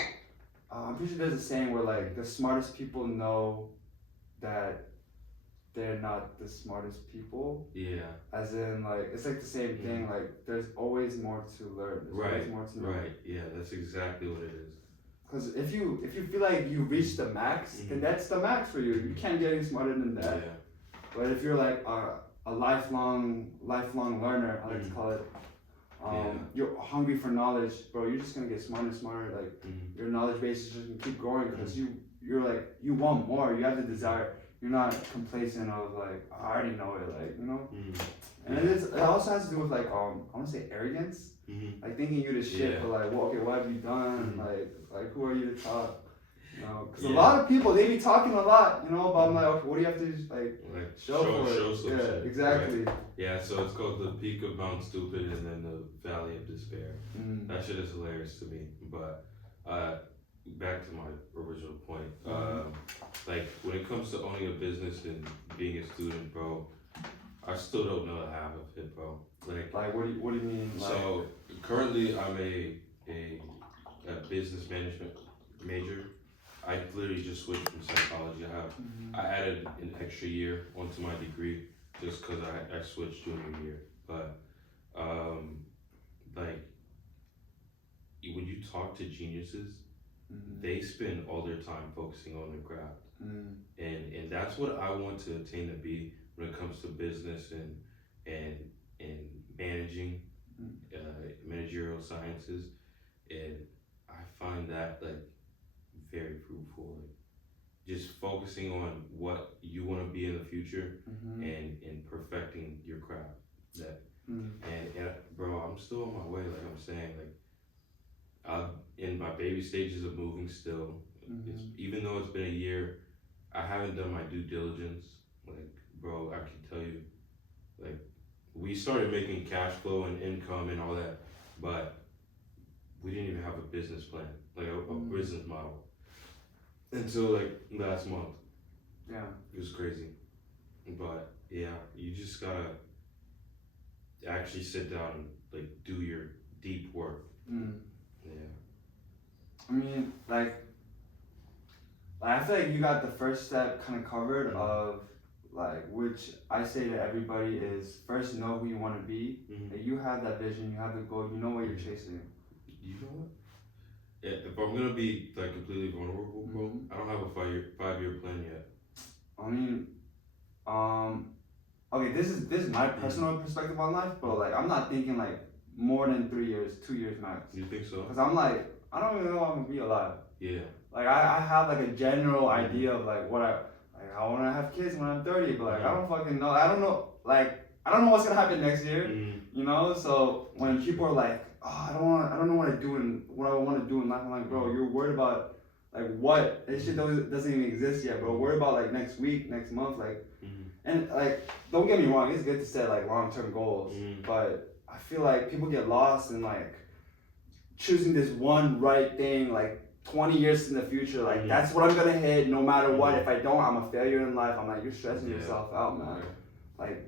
I'm pretty sure there's a saying where like the smartest people know that they're not the smartest people. Yeah. As in, like, it's like the same thing. Like, there's always more to learn. There's always more to know. Right. Yeah, that's exactly what it is. Because if you feel like you reached the max, then that's the max for you. You can't get any smarter than that. Yeah. But if you're like a lifelong learner, I like to call it. You're hungry for knowledge, bro. You're just gonna get smarter and smarter. Like your knowledge base is just gonna keep growing because you're like you want more. You have the desire. You're not complacent of like I already know it. Like you know. And it also has to do with like I want to say arrogance. Like thinking you the shit, but like, well, okay, what have you done? Like who are you to talk? You know, because a lot of people they be talking a lot, you know. But I'm like, okay, what do you have to like show for show it? some Yeah, shit, exactly. Right? Yeah, so it's called the peak of Mount Stupid and then the Valley of Despair. That shit is hilarious to me. But back to my original point, like when it comes to owning a business and being a student, bro, I still don't know half of it, bro. Like what do you mean? So currently I'm a business management major. I literally just switched from psychology. I added an extra year onto my degree just because I switched junior year. But like when you talk to geniuses, they spend all their time focusing on their craft, and that's what I want to attain to be when it comes to business and managing managerial sciences, and I find that like very fruitful. Like, just focusing on what you want to be in the future and perfecting your craft. That and bro, I'm still on my way. Like I'm saying, like I'm in my baby stages of moving still. It's, even though it's been a year, I haven't done my due diligence. Like bro, I can tell you, like we started making cash flow and income and all that, but we didn't even have a business plan, like a business model, until like last month. Yeah, it was crazy. But yeah, you just gotta actually sit down and like do your deep work. Yeah. I mean, like I feel like you got the first step kind of covered of like, which I say to everybody is first know who you want to be. Like, you have that vision, you have the goal, you know what you're chasing. You know what? Yeah, if I'm gonna be like completely vulnerable, bro, I don't have a five-year plan yet. I mean, okay, this is my personal perspective on life, but like I'm not thinking like more than 3 years, 2 years max. You think so? Because I'm like, I don't even know if I'm gonna be alive. Yeah. Like I have like a general idea of like what I want to have kids when I'm 30, but like I don't fucking know. I don't know what's gonna happen next year. You know, so when people are like, oh, I don't know what I want to do in life, I'm like, bro, you're worried about like what? This shit doesn't even exist yet, bro. Worry about like next week, next month, like, and like don't get me wrong, it's good to set like long-term goals, but I feel like people get lost in like choosing this one right thing, like 20 years in the future, like that's what I'm gonna hit no matter what. If I don't, I'm a failure in life. I'm like, you're stressing yourself out, man.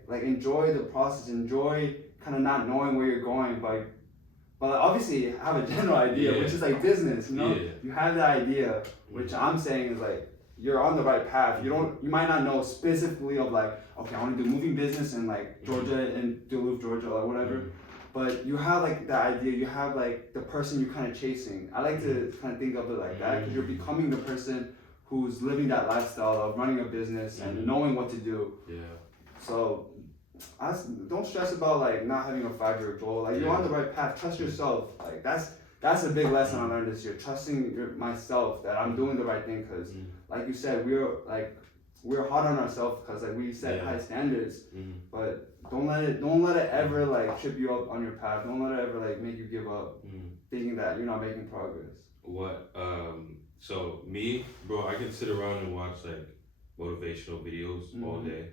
Like enjoy the process, enjoy kind of not knowing where you're going, but obviously have a general idea, which is like business, you know. You have the idea, which I'm saying is like you're on the right path. You might not know specifically of like, okay, I want to do moving business in like Georgia, in Duluth, Georgia, or whatever. But you have like the idea, you have like the person you're kind of chasing. I like to kind of think of it like that, because you're becoming the person who's living that lifestyle of running a business and knowing what to do. Yeah. So don't stress about like not having a 5-year goal. Like you're on the right path. Trust yourself. Like that's a big lesson I learned this year. Trusting myself that I'm doing the right thing, because like you said, we're hard on ourselves because like we set high standards, but don't let it ever like trip you up on your path. Don't let it ever like make you give up, thinking that you're not making progress. What so me, bro, I can sit around and watch like motivational videos all day.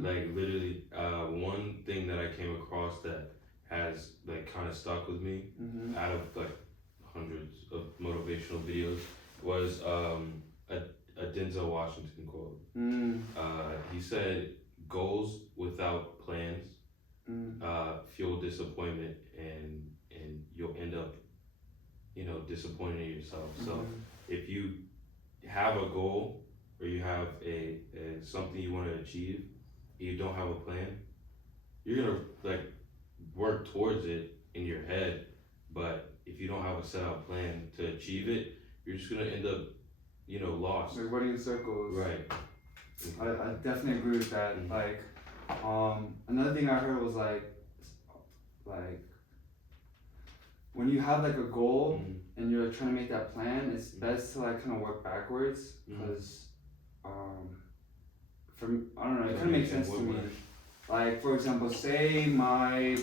Like literally, one thing that I came across that has like kind of stuck with me out of like hundreds of motivational videos was a Denzel Washington quote. He said, "Goals without plans fuel disappointment, and you'll end up, disappointing yourself." So if you have a goal or you have a something you want to achieve, you don't have a plan, you're gonna like work towards it in your head, but if you don't have a set out plan to achieve it, you're just gonna end up, lost. Like running in circles. Right. I definitely agree with that. Mm-hmm. Like, another thing I heard was like when you have like a goal and you're trying to make that plan, it's best to like kind of work backwards because, I don't know, it kind of makes sense to me. Like for example, say my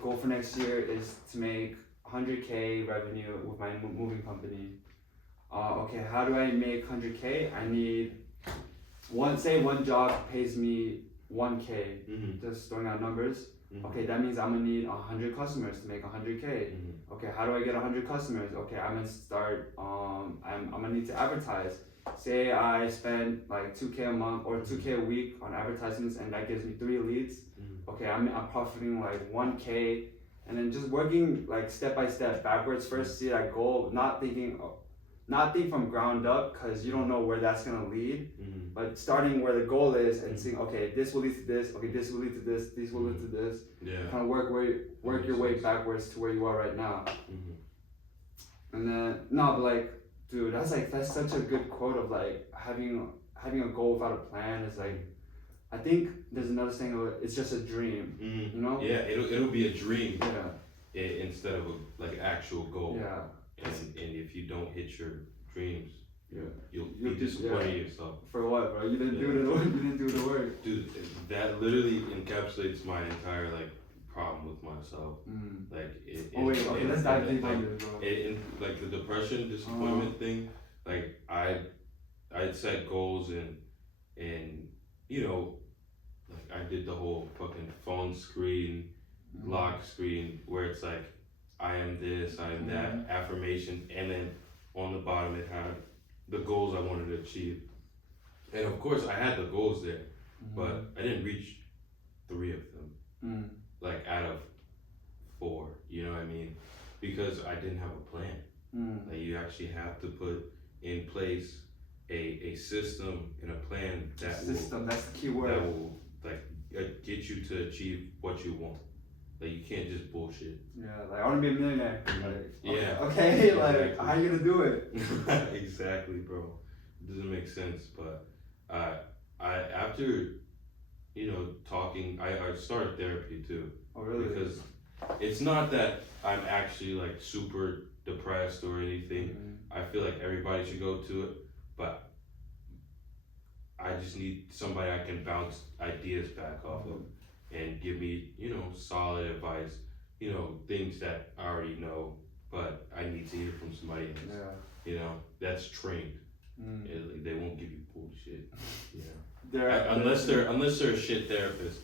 goal for next year is to make 100K revenue with my moving company. Okay, how do I make 100K? I need one job pays me 1K, just throwing out numbers. Okay, that means I'm gonna need 100 customers to make 100K. Okay, how do I get 100 customers? Okay, I'm gonna start, I'm gonna need to advertise. Say I spend like 2K a month or 2K a week on advertisements and that gives me 3 leads. Okay, I'm profiting like 1K and then just working like step by step backwards first, see that goal, not think from ground up because you don't know where that's gonna lead, but starting where the goal is and seeing, okay, this will lead to this, okay, this will lead to this, this will lead to this. Yeah. Kind of work your way backwards to where you are right now. And then but like, dude, that's such a good quote of like having a goal without a plan is like, I think there's another saying of it's just a dream, you know? Yeah, it'll be a dream. Yeah. Instead of a actual goal. Yeah. And if you don't hit your dreams, you'll be just disappointed in yourself. For what, bro? You didn't do the work. Dude, that literally encapsulates my entire like problem with myself. Like let's dive deep into it, bro. In like the depression, disappointment thing, like I'd set goals and like I did the whole fucking phone screen, lock screen where it's like I am this, I am that, affirmation, and then on the bottom it had the goals I wanted to achieve. And of course I had the goals there, but I didn't reach 3 of them. Like out of 4, you know what I mean? Because I didn't have a plan. Like you actually have to put in place a system and a plan that's the key word. That will like get you to achieve what you want. Like you can't just bullshit. Yeah, like I want to be a millionaire. Like, Okay, like how you gonna do it? Exactly, bro. It doesn't make sense, but I after talking, I started therapy too. Oh really? Because it's not that I'm actually like super depressed or anything. I feel like everybody should go to it, but I just need somebody I can bounce ideas back off of and give me, solid advice, things that I already know, but I need to hear from somebody else, that's trained. They won't give you bullshit, unless they're a shit therapist.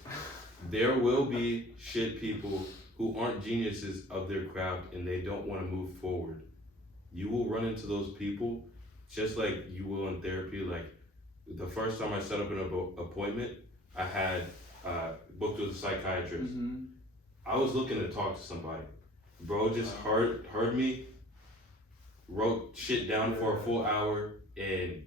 There will be shit people who aren't geniuses of their craft and they don't want to move forward. You will run into those people just like you will in therapy. Like the first time I set up an appointment, I had booked with a psychiatrist. I was looking to talk to somebody. Bro just heard me, wrote shit down for a full hour, and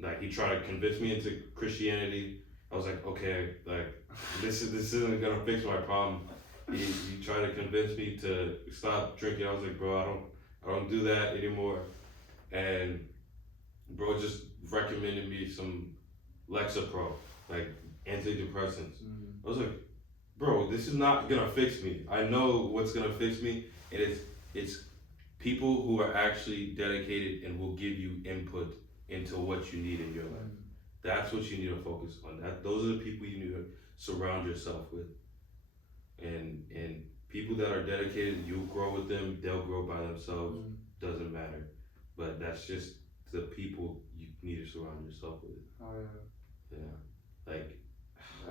like he tried to convince me into Christianity. I was like, okay, like this isn't gonna fix my problem. He tried to convince me to stop drinking. I was like, bro, I don't do that anymore. And bro just recommended me some Lexapro, like antidepressants. I was like, bro, this is not gonna fix me. I know what's gonna fix me, and it's people who are actually dedicated and will give you input into what you need in your life. That's what you need to focus on. Those are the people you need to surround yourself with. And people that are dedicated, you'll grow with them, they'll grow by themselves, doesn't matter. But that's just the people you need to surround yourself with. Oh yeah. Yeah. Like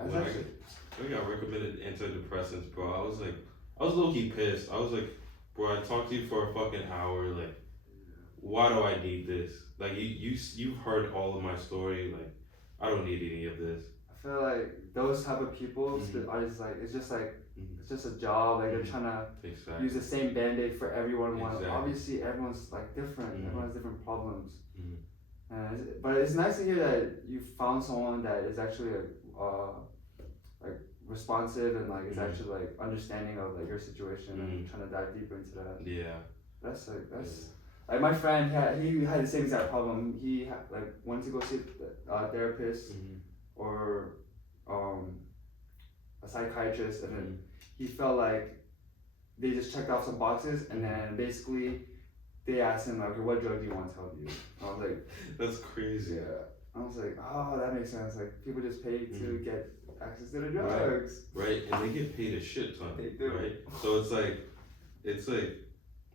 I got recommended antidepressants, bro. I was low-key pissed. I was like, bro, I talked to you for a fucking hour, like why do I need this? Like you've heard all of my story, like I don't need any of this. I feel like those type of people are just like it's just a job, like they're trying to use the same band-aid for everyone. Obviously everyone's like different, everyone has different problems. But it's nice to hear that you found someone that is actually like responsive and like is actually like understanding of like your situation and trying to dive deeper into that. Yeah. That's like my friend he had the same exact problem. He like wanted to go see a therapist or a psychiatrist, and then he felt like they just checked off some boxes, and then basically they asked him like, okay, what drug do you want to help you? I was like, that's crazy. Yeah. I was like, oh, that makes sense. Like people just pay to get access to the drugs. Right, and they get paid a shit ton. They do. Right, so it's like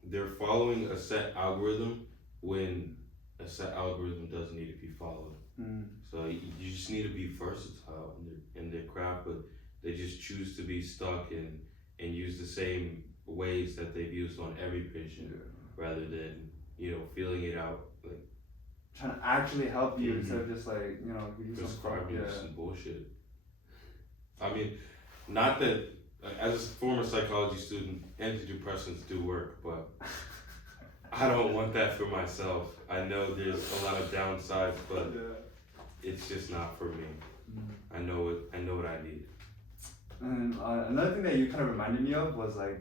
they're following a set algorithm when a set algorithm doesn't need to be followed. So you just need to be versatile in their craft, but they just choose to be stuck and use the same ways that they've used on every patient, rather than feeling it out, like trying to actually help you instead of just like give you prescribing some bullshit. I mean, not that as a former psychology student, antidepressants do work, but I don't want that for myself. I know there's a lot of downsides, but it's just not for me. I know what I need. And another thing that you kind of reminded me of was like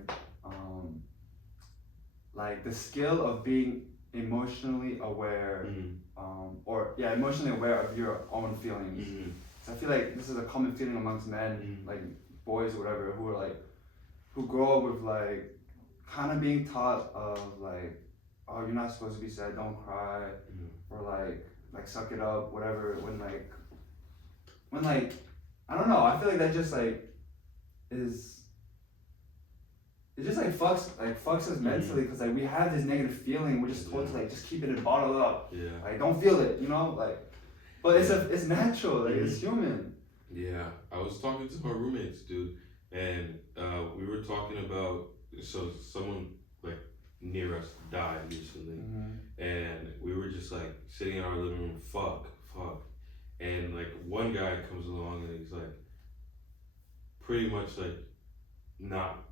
the skill of being emotionally aware, emotionally aware of your own feelings. So I feel like this is a common feeling amongst men, like boys or whatever, who grow up with like kind of being taught of like, oh, you're not supposed to be sad, don't cry, or like suck it up, whatever. When I don't know, I feel like that just like it just like fucks us mentally, because like we have this negative feeling, we're just told to like just keep it bottled up, like don't feel it, but it's natural, like it's human. Yeah, I was talking to my roommates, dude, and we were talking about, so someone like near us died recently, and we were just like sitting in our living room, fuck, and like one guy comes along and he's like pretty much like not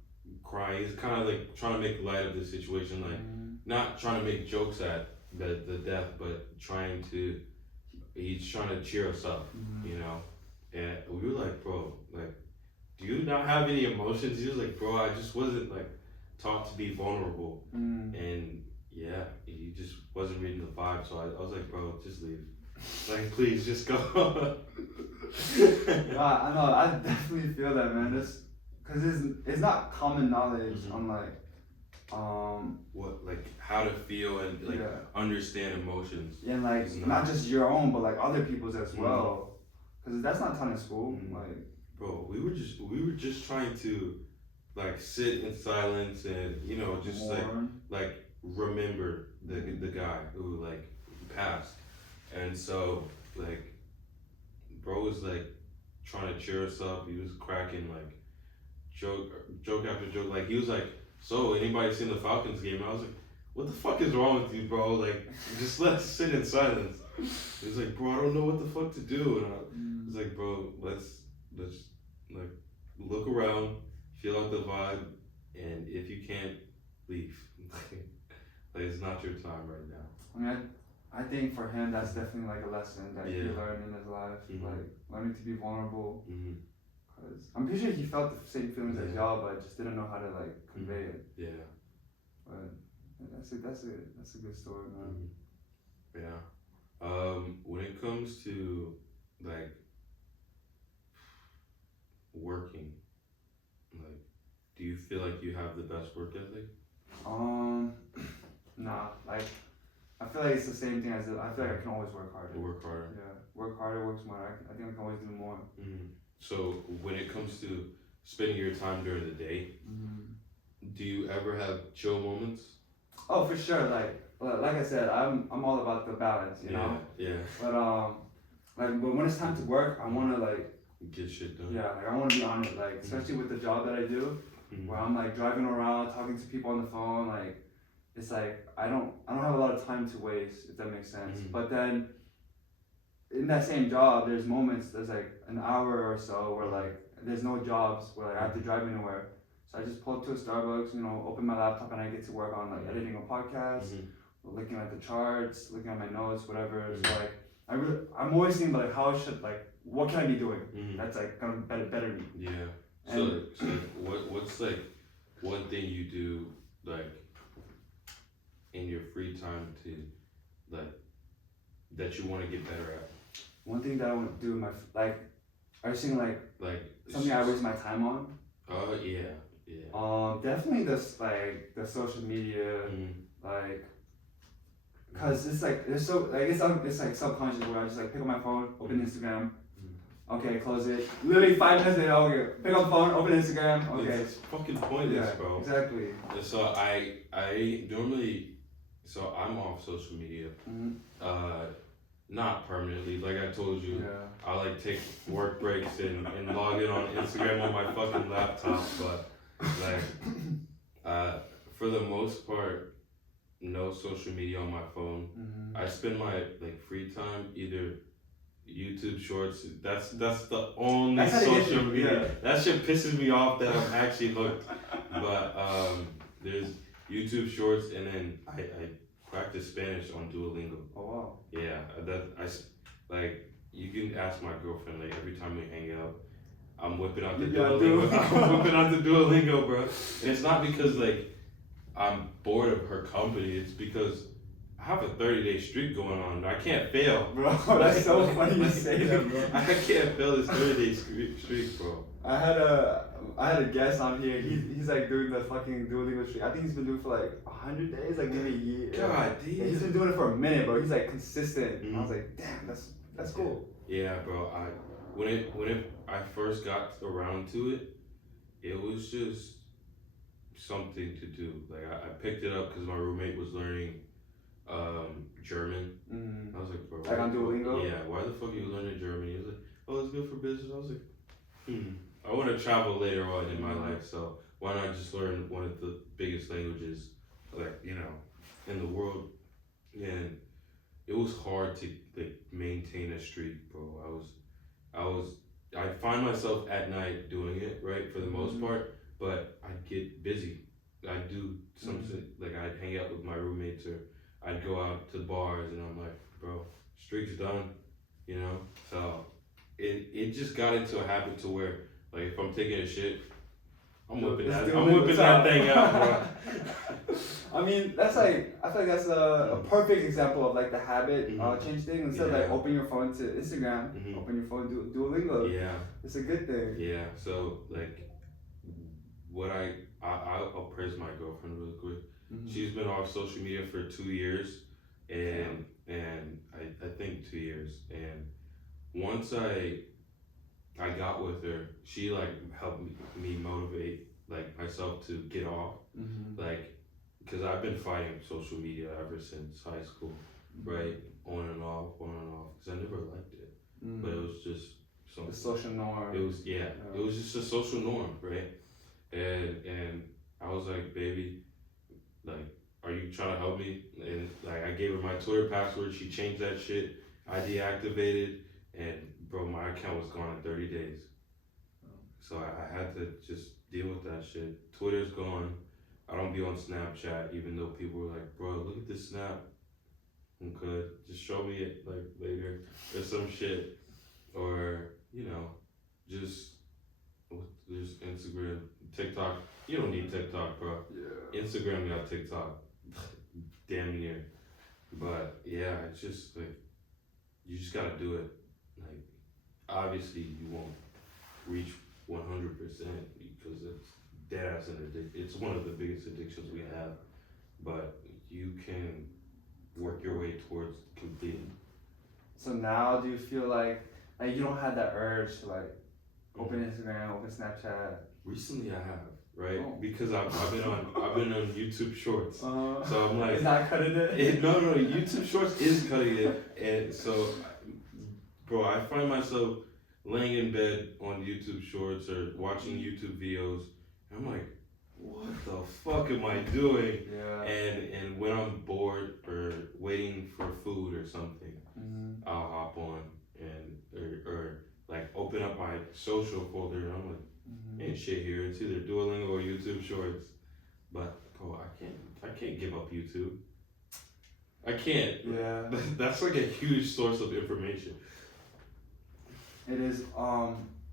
crying. He's kind of like trying to make light of the situation, like not trying to make jokes at the death, but he's trying to cheer us up, And we were like, bro, like, do you not have any emotions? He was like, bro, I just wasn't like taught to be vulnerable, and yeah, he just wasn't reading the vibe. So I was like, bro, just leave. Like, please, just go. I know, I definitely feel that, man. Because it's not common knowledge on like what, like how to feel and like understand emotions. Yeah, and like not just your own, but like other people's as well. Because that's not taught in school. Like, bro, we were just trying to like sit in silence and just like remember the guy who like passed. And so like bro was like trying to cheer us up. He was cracking like joke after joke. Like he was like, so anybody seen the Falcons game? And I was like, what the fuck is wrong with you, bro? Like, just let's sit in silence. He was like, bro, I don't know what the fuck to do. And I was like, bro, let's like look around, feel out the vibe, and if you can't, leave. Like it's not your time right now. I mean, I think for him that's definitely like a lesson that he learned in his life, like learning to be vulnerable. Cause I'm pretty sure he felt the same feelings as y'all, but just didn't know how to like convey it. Yeah. But that's a good story, man. Yeah. When it comes to like working, like, do you feel like you have the best work ethic? Nah. Like, I feel like it's the same thing as I feel like I can always work harder. Work harder. Yeah. Work harder, work smarter. I think I can always do more. So when it comes to spending your time during the day, do you ever have chill moments? Oh, for sure. Like I said, I'm all about the balance, you know. Yeah. But like when it's time to work, I wanna like get shit done. Yeah, like I wanna be on it. Like especially with the job that I do, where I'm like driving around, talking to people on the phone. Like it's like I don't have a lot of time to waste, if that makes sense. But then in that same job, there's moments, there's like an hour or so where like there's no jobs where like, I have to drive anywhere. So I just pull up to a Starbucks, open my laptop, and I get to work on like editing a podcast, looking at the charts, looking at my notes, whatever. So like I'm always thinking about like how I should like what can I be doing that's like gonna better me. Yeah. So what's like one thing you do like in your free time to like that you want to get better at? One thing that I want to do in my like, are you saying like something I waste my time on? Oh yeah. Definitely this like the social media, like, cause it's like it's so like it's like subconscious where I just like pick up my phone, open Instagram, okay, close it. Literally 5 minutes later, okay, pick up the phone, open Instagram, okay. It's fucking pointless, bro. Exactly. So I normally, so I'm off social media, not permanently. Like I told you, I like take work breaks and log in on Instagram on my fucking laptop, but like for the most part, no social media on my phone. I spend my like free time either YouTube Shorts. That's the only social media. That shit pisses me off that I'm actually hooked. But there's YouTube Shorts, and then I practice Spanish on Duolingo. Oh wow. Yeah, like you can ask my girlfriend like every time we hang out, I'm whipping out the Duolingo. I'm whipping out the Duolingo, bro. And it's not because like I'm bored of her company. It's because I have a 30-day streak going on. I can't fail. Bro, that's so funny you say that, bro. I can't fail this 30-day streak, bro. I had a guest on here. He's like doing the fucking Duolingo streak. I think he's been doing it for like 100 days, like maybe a year. God damn. Yeah, he's been doing it for a minute, bro. He's like consistent. I was like, damn, that's cool. Yeah, bro. When I first got around to it, it was just something to do. Like I picked it up because my roommate was learning German. I was like, bro, like on Duolingo? Yeah, why the fuck are you learning German? He was like, oh, it's good for business. I was like, I want to travel later on in my life, so why not just learn one of the biggest languages, like, you know, in the world. And it was hard to like maintain a streak, bro. I find myself at night doing it, right, for the most part, but I'd get busy. I'd do something, like I'd hang out with my roommates, or I'd go out to bars, and I'm like, bro, streak's done, you know? So it just got into a habit to where, like, if I'm taking a shit, I'm whipping that thing out, bro. I mean, that's like, I feel like that's a perfect example of like the habit change thing. Instead of like open your phone to Instagram, open your phone to Duolingo. Yeah. It's a good thing. Yeah, so like, what I'll praise my girlfriend real quick. She's been off social media for 2 years, and I think 2 years. And once I got with her, she like helped me motivate like myself to get off, like, because I've been fighting social media ever since high school, right? On and off, because I never liked it, but it was just something. The social norm. It was it was just a social norm, right? And I was like, baby, like, are you trying to help me? And like, I gave her my Twitter password. She changed that shit. I deactivated, and bro, my account was gone in 30 days. So I had to just deal with that shit. Twitter's gone. I don't be on Snapchat, even though people were like, bro, look at this snap. Okay, just show me it like later or some shit, or you know, just Instagram, TikTok. You don't need TikTok, bro. Yeah. Instagram got TikTok, damn near. But yeah, it's just like you just gotta do it. Like, obviously you won't reach 100% because it's dead ass an addiction. It's one of the biggest addictions we have, but you can work your way towards completing. So now, do you feel like you don't have that urge to like open Instagram, open Snapchat? Recently, I have, right? Oh. Because I've been on YouTube Shorts, so I'm like, it's not cutting it. No, YouTube Shorts is cutting it, and so, bro, I find myself laying in bed on YouTube Shorts or watching YouTube videos, and I'm like, what the fuck am I doing? Yeah. And when I'm bored or waiting for food or something, I'll hop on and or like open up my social folder, and I'm like, ain't shit here. It's either Duolingo or YouTube Shorts. But bro, I can't give up YouTube. I can't. Yeah. That's like a huge source of information. It is.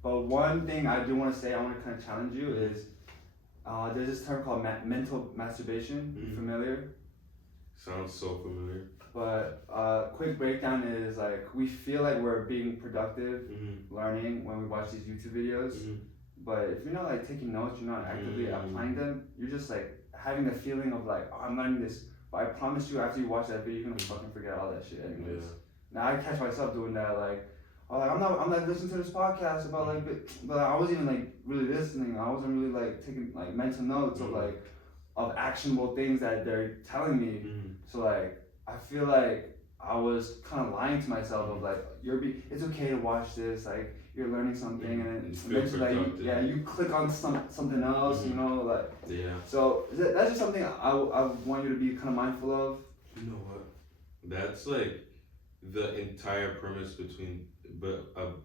But one thing I do want to say, I want to kind of challenge you is, there's this term called mental masturbation. You familiar? Sounds so familiar. But quick breakdown is like we feel like we're being productive, learning when we watch these YouTube videos. But if you're not like taking notes, you're not actively applying them, you're just like having the feeling of like, oh, I'm learning this. But I promise you, after you watch that video, you're gonna fucking forget all that shit anyways. Now I catch myself doing that, like, oh, like I'm like listening to this podcast about like, but I wasn't even like really listening. I wasn't really like taking like mental notes of like of actionable things that they're telling me. So like I feel like I was kind of lying to myself of like it's okay to watch this, like you're learning something, and then eventually like you click on something else, you know, like So that's just something I want you to be kind of mindful of. You know what? That's like the entire premise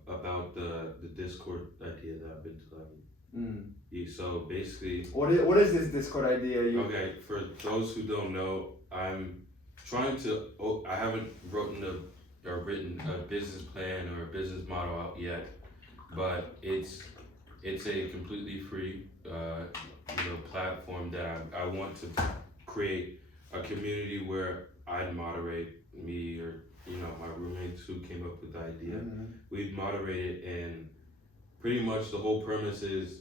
about the Discord idea that I've been telling you. So basically, what is this Discord idea? Okay, for those who don't know, I'm trying to. I haven't written a business plan or a business model out yet, but it's a completely free platform that I want to create a community where I'd moderate, me or my roommates who came up with the idea. We'd moderate it, and pretty much the whole premise is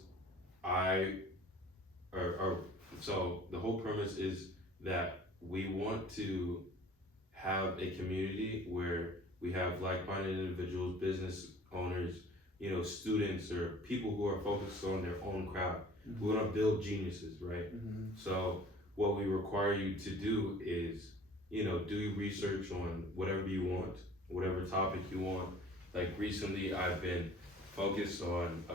so the whole premise is that we want to have a community where we have like-minded individuals, business owners, students or people who are focused on their own craft. We want to build geniuses, right? So what we require you to do is, do research on whatever you want, whatever topic you want. Like recently, I've been focused on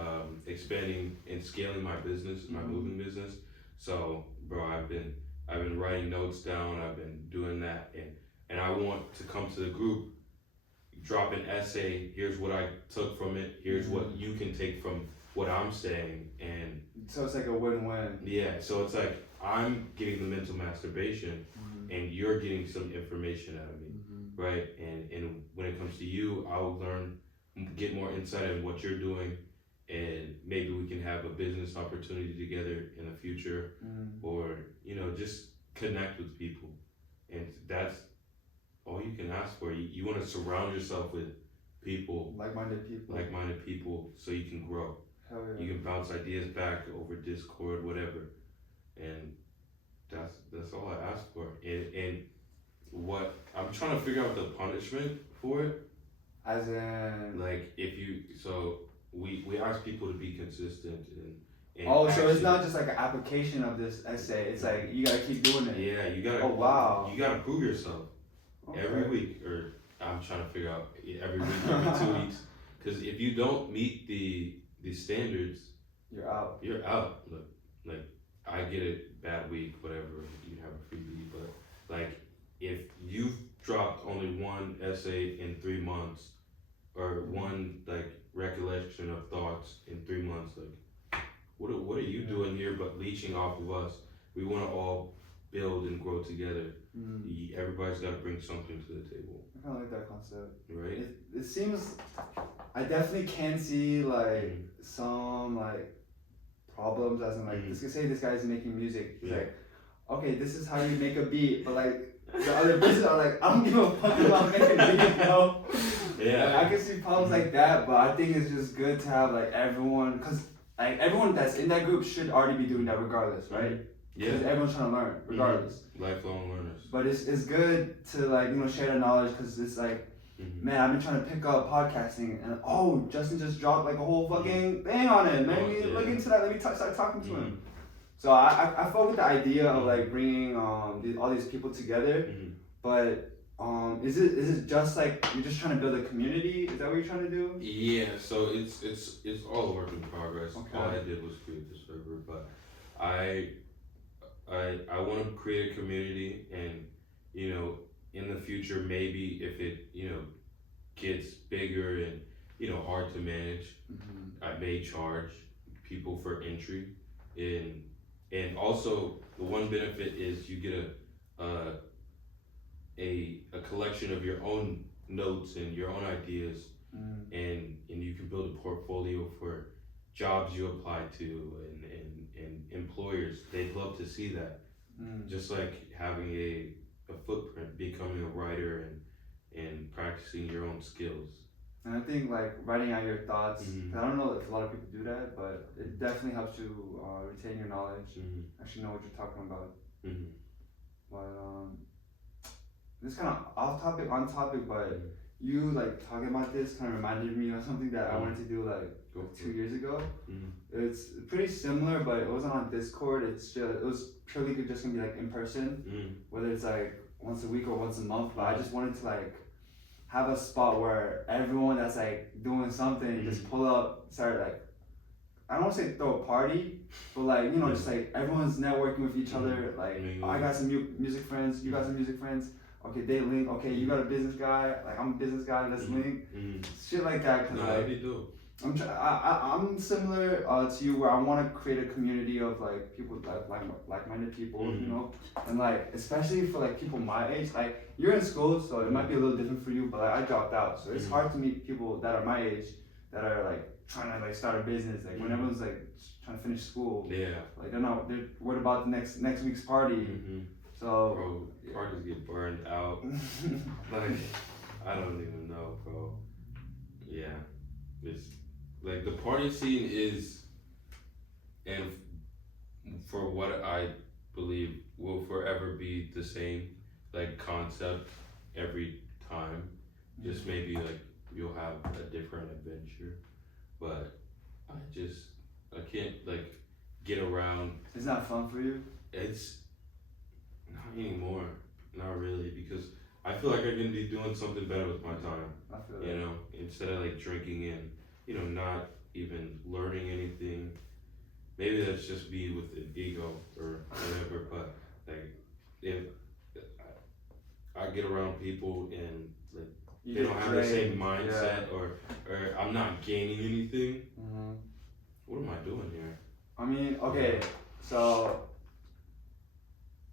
expanding and scaling my business, my moving business. So, bro, I've been writing notes down. I've been doing that, and I want to come to the group, drop an essay. Here's what I took from it. Here's what you can take from what I'm saying, and so it's like a win-win. Yeah. So it's like I'm getting the mental masturbation, and you're getting some information out of me, right? And when it comes to you, I'll get more insight on what you're doing, and maybe we can have a business opportunity together in the future, or just connect with people, and that's all you can ask for. You want to surround yourself with people, like-minded people, so you can grow. Hell yeah. You can bounce ideas back over Discord, whatever, and that's all I ask for. And what I'm trying to figure out the punishment for it. As in, like we ask people to be consistent and so it's not just like an application of this essay. It's like you gotta keep doing it. Yeah, you gotta. Oh wow. You gotta prove yourself every week, or I'm trying to figure out every week, every 2 weeks. Because if you don't meet the standards, you're out. You're out. Look, like I get it, bad week, whatever. You have a freebie, but like if you've dropped only one essay in 3 months, or one like recollection of thoughts in 3 months, like what are you doing here but leeching off of us? We want to all build and grow together. Everybody's got to bring something to the table. I kind of like that concept. Right? It seems, I definitely can see like some like problems, as in like this guy's making music. He's like, okay, this is how you make a beat, but like the other business are like, I don't give a fuck about making beats, bro. Yeah. Like, I can see problems like that, but I think it's just good to have like everyone, because like everyone that's in that group should already be doing that regardless, right? Yeah. Because everyone's trying to learn regardless. Lifelong learners. But it's good to like share the knowledge, because it's like, man, I've been trying to pick up podcasting, and Justin just dropped like a whole fucking thing on it. Maybe look into that. Let me start talking to him. So I fought with the idea of like bringing all these people together, but is it just like you're just trying to build a community? Is that what you're trying to do? Yeah. So it's all a work in progress. Okay. All I did was create the server, but I want to create a community, and in the future, maybe if it gets bigger and hard to manage, I may charge people for entry, and also the one benefit is you get a collection of your own notes and your own ideas, and you can build a portfolio for jobs you apply to, and employers, they'd love to see that. Just like having a footprint, becoming a writer, and practicing your own skills. And I think like writing out your thoughts, I don't know if a lot of people do that, but it definitely helps you retain your knowledge, actually know what you're talking about. But this kind of off topic, on topic, but you like talking about this kind of reminded me of something that I wanted to do like 2 years ago. It's pretty similar, but it wasn't on Discord. It was purely just gonna be like in person, whether it's like once a week or once a month. But I just wanted to like have a spot where everyone that's like doing something just pull up, start like, I don't want to say throw a party, but like, you know, just like everyone's networking with each other. Like, I got some music friends, you got some music friends. Okay, they link. Okay, you got a business guy. Like, I'm a business guy. Let's link. Shit like that. Cause like, I'm similar to you, where I want to create a community of like people, like-minded people, you know, and like especially for like people my age. Like, you're in school, so it might be a little different for you, but like, I dropped out, so it's hard to meet people that are my age that are like trying to like start a business. Like when everyone's like trying to finish school, like they're worried about the next week's party. So bro, parties get burned out. Like, I don't even know, bro. Yeah, it's like the party scene is, and for what I believe, will forever be the same, like concept every time. Just maybe like you'll have a different adventure, but I can't like get around. It's not fun for you? It's not anymore, not really, because I feel like I can be doing something better with my time. I feel that. You know, instead of like drinking and, you know, not even learning anything. Maybe that's just me with an ego or whatever, but like if I get around people and like they don't have the same mindset, or I'm not gaining anything, what am I doing here? I mean, okay, so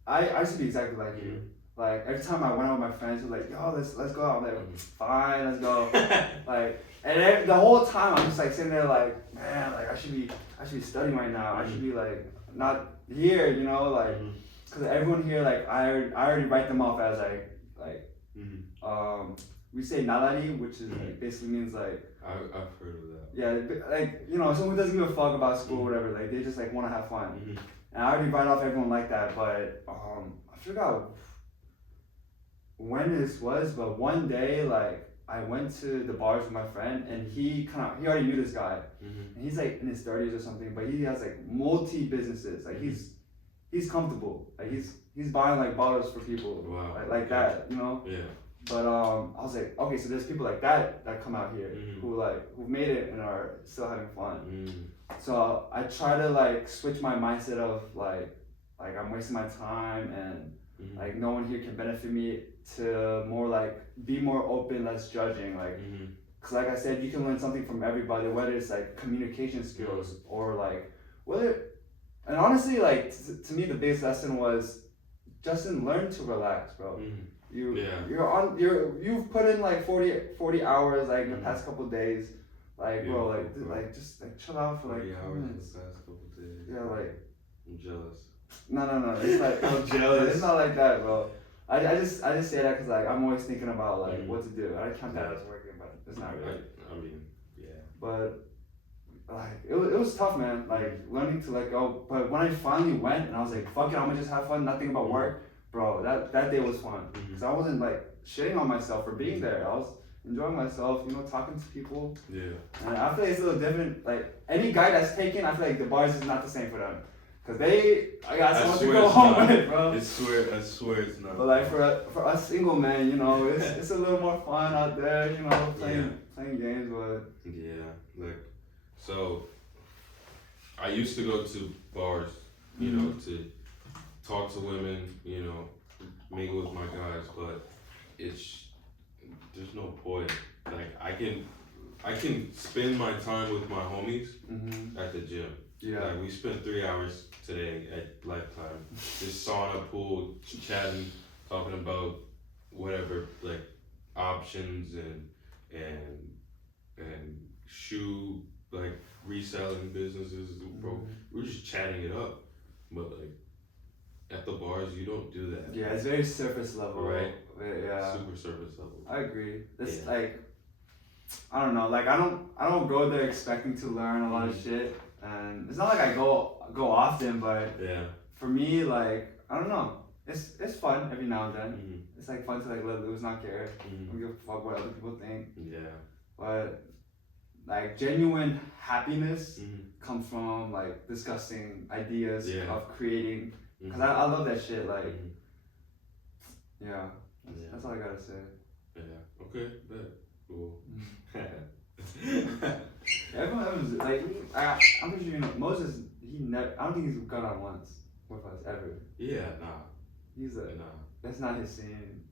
I used to be exactly like you. Like every time I went out with my friends, were like, "Yo, let's go out." I'm like, "Fine, let's go." Like, and the whole time I'm just like sitting there, like, man, like I should be studying right now. I should be like not here, you know, like, because everyone here, like, I already write them off as like we say nalari, which is like basically means like I've heard of that. Yeah, like, you know, someone who doesn't give a fuck about school, or whatever. Like they just like want to have fun. And I already write off everyone like that, but I forgot when this was, but one day, like, I went to the bars with my friend, and he already knew this guy, and he's like in his 30s or something, but he has like multi businesses, like he's comfortable, like he's buying like bottles for people, like that, you know. But I was like, okay, so there's people like that come out here who've made it and are still having fun. So I try to like switch my mindset of like I'm wasting my time, and like no one here can benefit me, to more like be more open, less judging, like, cause like I said, you can learn something from everybody, whether it's like communication skills or like and honestly, like to me the biggest lesson was, Justin, learn to relax, bro. You've put in like 40 hours like the past couple days, like, bro, like just like chill out for like 40 hours in the past couple days. Yeah, like, I'm jealous. No, it's like I'm jealous. It's not like that, bro. I just say that because like I'm always thinking about like what to do. I count that as working, but it's not really. I mean, yeah. But like it was tough, man. Like learning to let go. But when I finally went and I was like, fuck it, I'm gonna just have fun, nothing about work, bro. That day was fun because I wasn't like shitting on myself for being there. I was enjoying myself, you know, talking to people. Yeah. And I feel like it's a little different. Like any guy that's taken, I feel like the bars is not the same for them. Cause I got so much to go home with, bro. I swear it's not. But like for us single men, you know, it's a little more fun out there, you know, playing games, but like, so I used to go to bars, you know, to talk to women, you know, mingle with my guys, but there's no point. Like I can spend my time with my homies at the gym. Yeah, like we spent 3 hours today at Lifetime, just sauna, pool, chatting, talking about whatever like options and shoe like reselling businesses, bro. We're just chatting it up, but like at the bars you don't do that. Yeah, it's very surface level. Right. Yeah. Super surface level. I agree. It's like, I don't know. Like I don't go there expecting to learn a lot of shit, and it's not like I go often, but yeah. For me, like I don't know. It's fun every now and then. It's like fun to like let loose, not care. Don't give a fuck what other people think. Yeah. But like genuine happiness comes from like discussing ideas of creating. Cause I love that shit. Like, that's all I gotta say. Yeah. Okay. Good. Cool. Everyone's like, I'm pretty sure you know Moses. I don't think he's gone on once with us ever. Yeah. Nah. That's not his scene.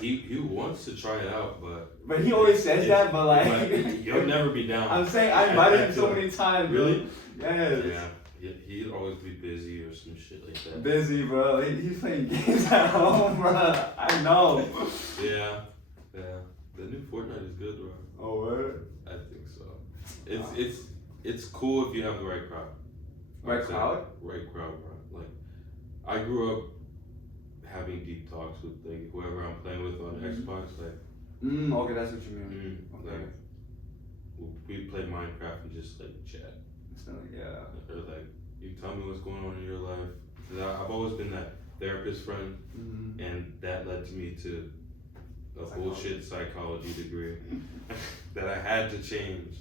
He wants to try it out, but he always says that. But like, you'll never be down. I'm saying I invited him so many times. Really? Yes. Yeah. He'd always be busy or some shit like that. Busy, bro. He's playing games at home, bro. I know. Yeah. The new Fortnite is good, bro. Oh, word? I think so. It's cool if you have the right crowd. Right crowd, bro. Like, I grew up having deep talks with like whoever I'm playing with on Xbox. Like, okay, that's what you mean. Okay. Like, we play Minecraft and just like chat. Like, Or like, you tell me what's going on in your life. Cause I've always been that therapist friend, and that led to me to a bullshit psychology degree that I had to change.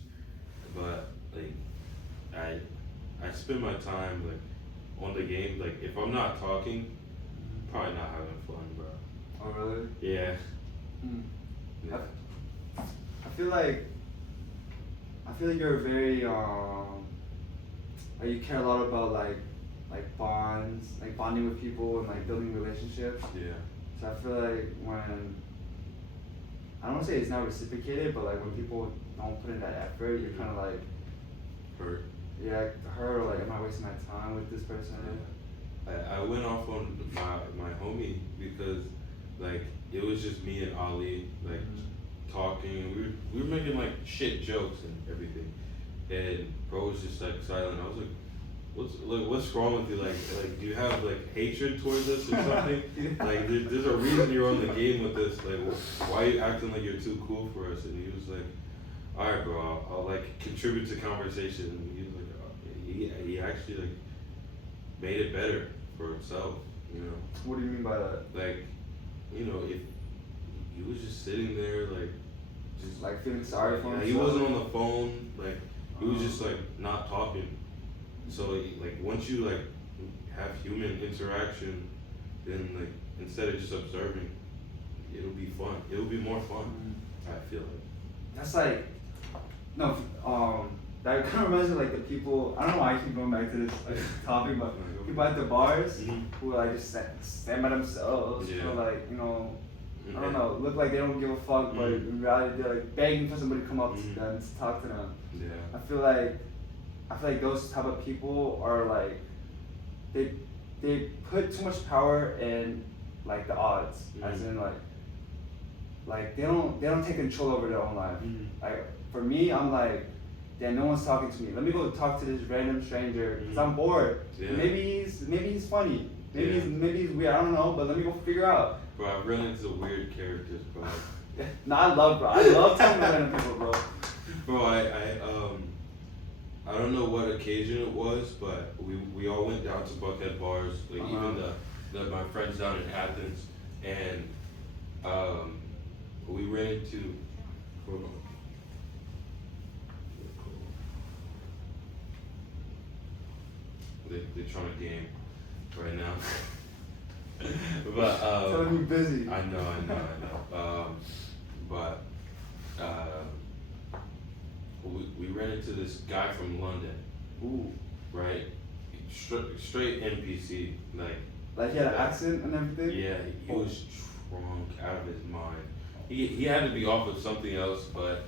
But like, I spend my time like on the game. Like, if I'm not talking, probably not having fun, bro. Oh really? Yeah. Yeah. I feel like you're very like you care a lot about like bonds, like bonding with people and like building relationships. Yeah. So I feel like when I don't want to say it's not reciprocated, but like when people don't put in that effort, you're kind of like hurt. Yeah, hurt or like, am I wasting my time with this person? I went off on my homie because like it was just me and Ali like talking. We were making like shit jokes and everything, and bro was just like silent. I was like, what's wrong with you? Like do you have like hatred towards us or something? Like there's a reason you're on the game with us. Like why are you acting like you're too cool for us? And he was like, all right, bro, I'll like contribute to conversation. And he was like, he actually like made it better for himself, you know. What do you mean by that? Like, you know, if he was just sitting there, like, just like feeling sorry for himself. He wasn't on the phone, like, he was just like not talking. So like once you like have human interaction, then like instead of just observing, it'll be fun. It'll be more fun. I feel like. That's like, no, that kind of reminds me of like the people. I don't know why I keep going back to this like, topic, but people at the bars who like just stand by themselves, or like I don't know, look like they don't give a fuck, but in reality they're like begging for somebody to come up to them to talk to them. Yeah. I feel like those type of people are like they put too much power in like the odds, as in like they don't take control over their own life. Like for me, I'm like, yeah, no one's talking to me. Let me go talk to this random stranger because I'm bored. Yeah. Maybe he's funny. Maybe he's weird. I don't know, but let me go figure out. Bro, I've run into weird characters, bro. No, I love talking to random people, bro. Bro, I don't know what occasion it was, but we all went down to Buckhead bars, like even my friends down in Athens, and we ran into. Hold on. They're trying to game right now. But telling me busy. I know. But we ran into this guy from London. Ooh. Right? Straight NPC, like he had an accent and everything. Yeah, he was drunk out of his mind. He had to be off of something else, but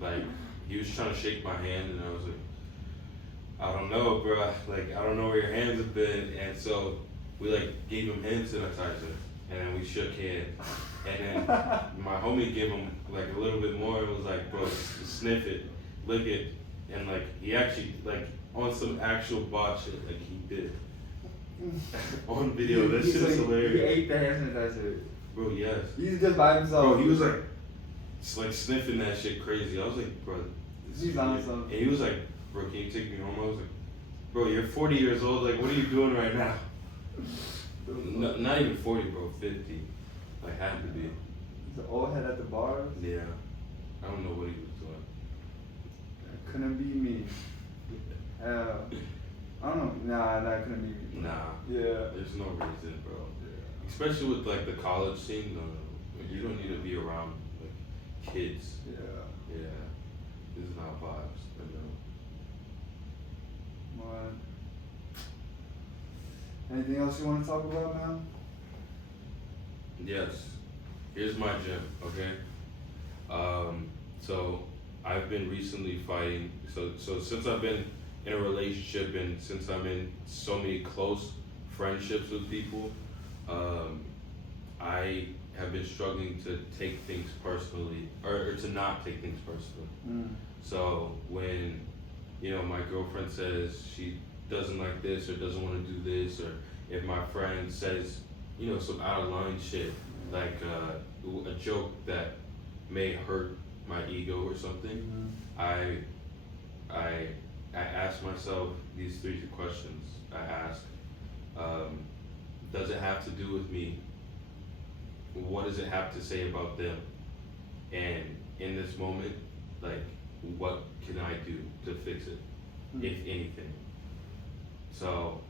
like he was trying to shake my hand, and I was like, I don't know, bro. Like I don't know where your hands have been, and so we like gave him hand sanitizer, and then we shook hands, and then my homie gave him like a little bit more and was like, bro, sniff it, lick it, and like he actually like on some actual bot shit, like he did on video. That shit is hilarious. He ate the hand sanitizer. Bro, yes. He's just by himself. Bro, he was like sniffing that shit crazy. I was like, bro, he's on himself. And he was like, bro, can you take me home? I was like, bro, you're 40 years old. Like, what are you doing right now? Not even 40, bro. 50. Like, had to be. The old head at the bars? Yeah. I don't know what he was doing. That couldn't be me. Hell. I don't know. Nah, that couldn't be me. Nah. Yeah. There's no reason, bro. Yeah. Especially with, like, the college scene. No. You don't need to be around, like, kids. Yeah. Yeah. This is not vibes. I know. What? Anything else you want to talk about, man? Yes. Here's my gym, okay? So I've been recently fighting. So since I've been in a relationship and since I'm in so many close friendships with people, I have been struggling to take things personally, or to not take things personally. So when, my girlfriend says she doesn't like this or doesn't want to do this, or if my friend says, some out of line shit, like a joke that may hurt my ego or something, I ask myself these three questions. I ask, does it have to do with me? What does it have to say about them? And in this moment, like, what can I do to fix it, if anything? So,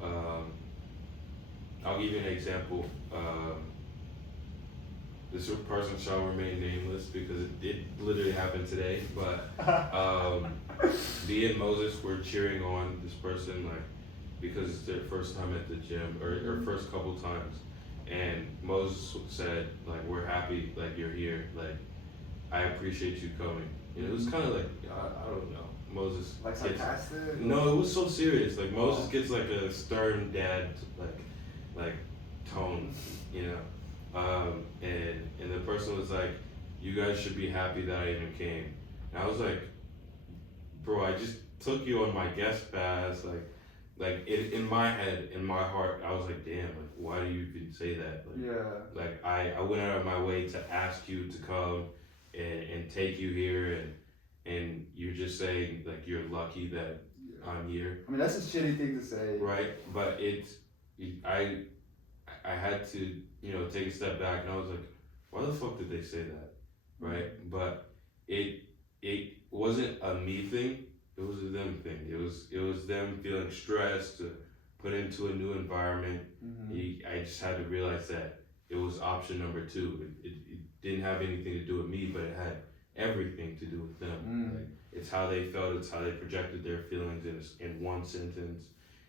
I'll give you an example. This person shall remain nameless because it literally happened today, but me and Moses were cheering on this person, like, because it's their first time at the gym, or first couple times. And Moses said, like, we're happy, like, you're here, like, I appreciate you coming. And it was kind of like, I don't know, Moses. Like sarcastic? No, it was so serious. Like, Moses gets like a stern dad, like tone, and the person was like, you guys should be happy that I even came. And I was like, bro, I just took you on my guest pass, in my head, in my heart, I was like, damn, like, why do you even say that? Like, I went out of my way to ask you to come and take you here, and you're just saying, like, you're lucky that I'm here. I mean, that's a shitty thing to say. Right, but I had to, take a step back, and I was like, why the fuck did they say that? Right? But it wasn't a me thing. It was a them thing. It was them feeling stressed to put into a new environment. I just had to realize that it was option number two. It didn't have anything to do with me, but it had everything to do with them. Like, it's how they felt. It's how they projected their feelings in one sentence,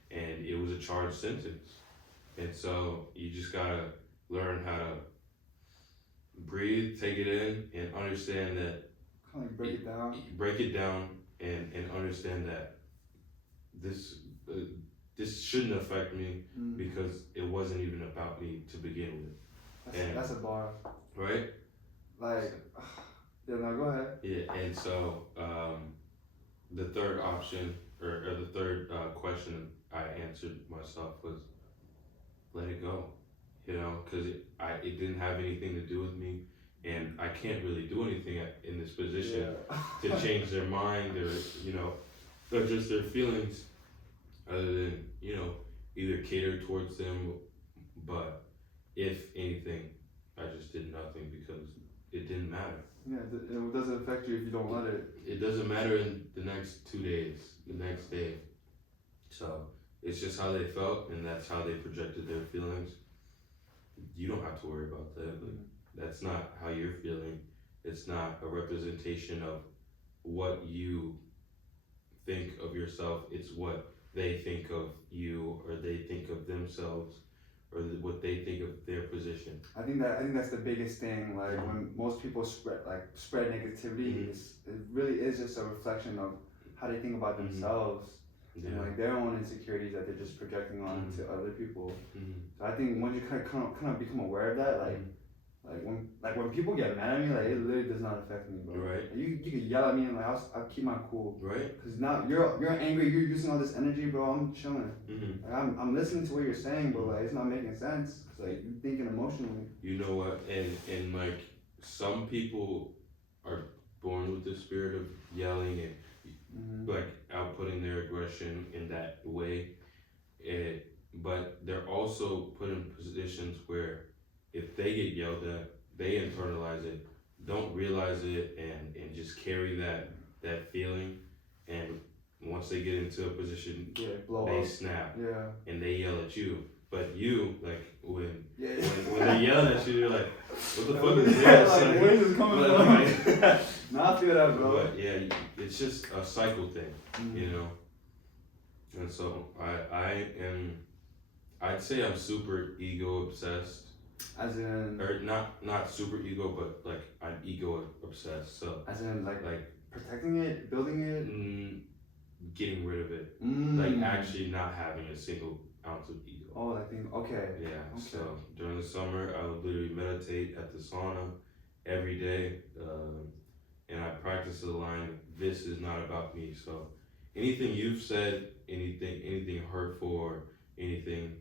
and it was a charged sentence. And so you just gotta learn how to breathe, take it in, and understand that. Kind of like break it down. Break it down. And understand that this shouldn't affect me because it wasn't even about me to begin with. That's a bar. Right? Like, yeah, no, go ahead. Yeah, and so the third option, or the third question I answered myself was, let it go, because it didn't have anything to do with me. And I can't really do anything in this position to change their mind or adjust their feelings other than, either cater towards them. But if anything, I just did nothing because it didn't matter. Yeah, it doesn't affect you if you don't let it. It doesn't matter in the next 2 days, the next day. So it's just how they felt, and that's how they projected their feelings. You don't have to worry about that. That's not how you're feeling. It's not a representation of what you think of yourself. It's what they think of you, or they think of themselves, or what they think of their position. I think that's the biggest thing. Like when most people spread negativity, it really is just a reflection of how they think about themselves. and like their own insecurities that they're just projecting on to other people. So I think once you kind of become aware of that, like when people get mad at me, like it literally does not affect me, bro. Right. You could yell at me and like I'll keep my cool. Right. Cause now you're angry, you're using all this energy, bro. I'm chilling. Like, I'm listening to what you're saying, but like it's not making sense. Cause like you're thinking emotionally. You know what? And like some people are born with the spirit of yelling and like outputting their aggression in that way. But they're also put in positions where if they get yelled at, they internalize it, don't realize it, and just carry that feeling. And once they get into a position, they snap and they yell at you. But you, like, when they're yelling at you, you're like, what the fuck is this? Like, where is this coming from? Nah, I feel that, bro. But yeah, it's just a cycle thing, you know? And so I'd say I'm super ego obsessed. As in? Or not super ego, but like I'm ego obsessed, so. As in like protecting it, building it? Getting rid of it. Like actually not having a single ounce of ego. Oh, I think, okay. Yeah, so during the summer, I would literally meditate at the sauna every day, and I practice the line, this is not about me. So anything you've said, anything hurtful or anything,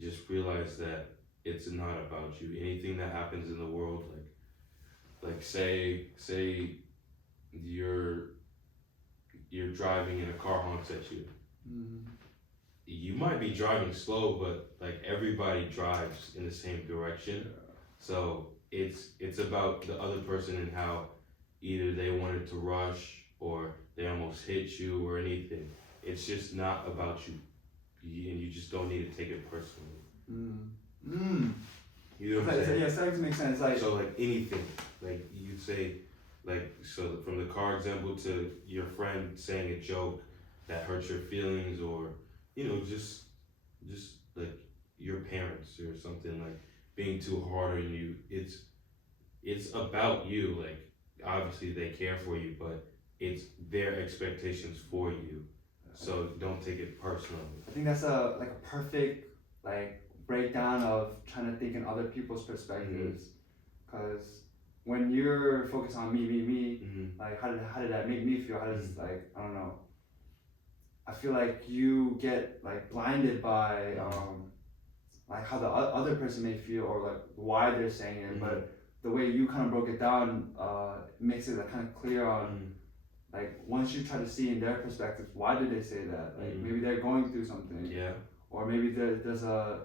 just realize that it's not about you. Anything that happens in the world, like say you're driving and a car honks at you. You might be driving slow, but like everybody drives in the same direction. So it's about the other person and how either they wanted to rush or they almost hit you or anything. It's just not about you, and you just don't need to take it personally. You know what I'm saying? Yeah, starting to make sense. Like so, like anything, like you say, like so from the car example to your friend saying a joke that hurts your feelings, or you know just like your parents or something, like being too hard on you. It's about you. Like obviously they care for you, but it's their expectations for you. So don't take it personally. I think that's a perfect breakdown of trying to think in other people's perspectives. Because when you're focused on me, like how did that make me feel? How does I don't know. I feel like you get blinded by how the other person may feel or why they're saying it, but the way you kind of broke it down makes it kind of clear on once you try to see in their perspective, why did they say that? Maybe they're going through something. Yeah. Or maybe there's a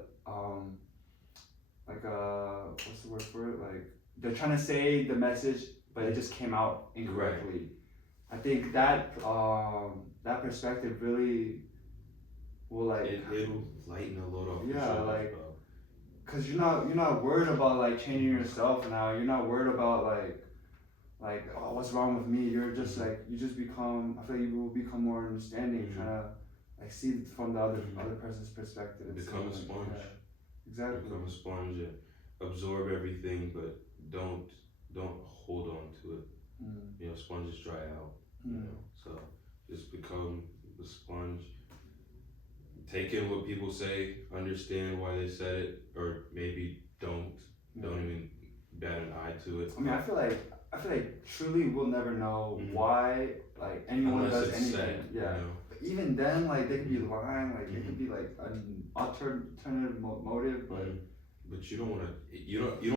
what's the word for it? They're trying to say the message, but it just came out incorrectly. Right. I think that that perspective really will it'll lighten a load off. Yeah, cause you're not worried about changing yourself now. You're not worried about oh, what's wrong with me. You're just you just become. I feel like you will become more understanding, trying to see from the other person's perspective. Become a sponge. Yeah, exactly. Become a sponge and absorb everything, but don't hold on to it. You know, sponges dry out. You know, so just become the sponge. Take in what people say, understand why they said it, or maybe don't even bat an eye to it. I mean, I feel like truly we'll never know why anyone unless does anything. Said, yeah. You know? But even then, they could be lying. It could be an alternative motive, but you don't want to. You don't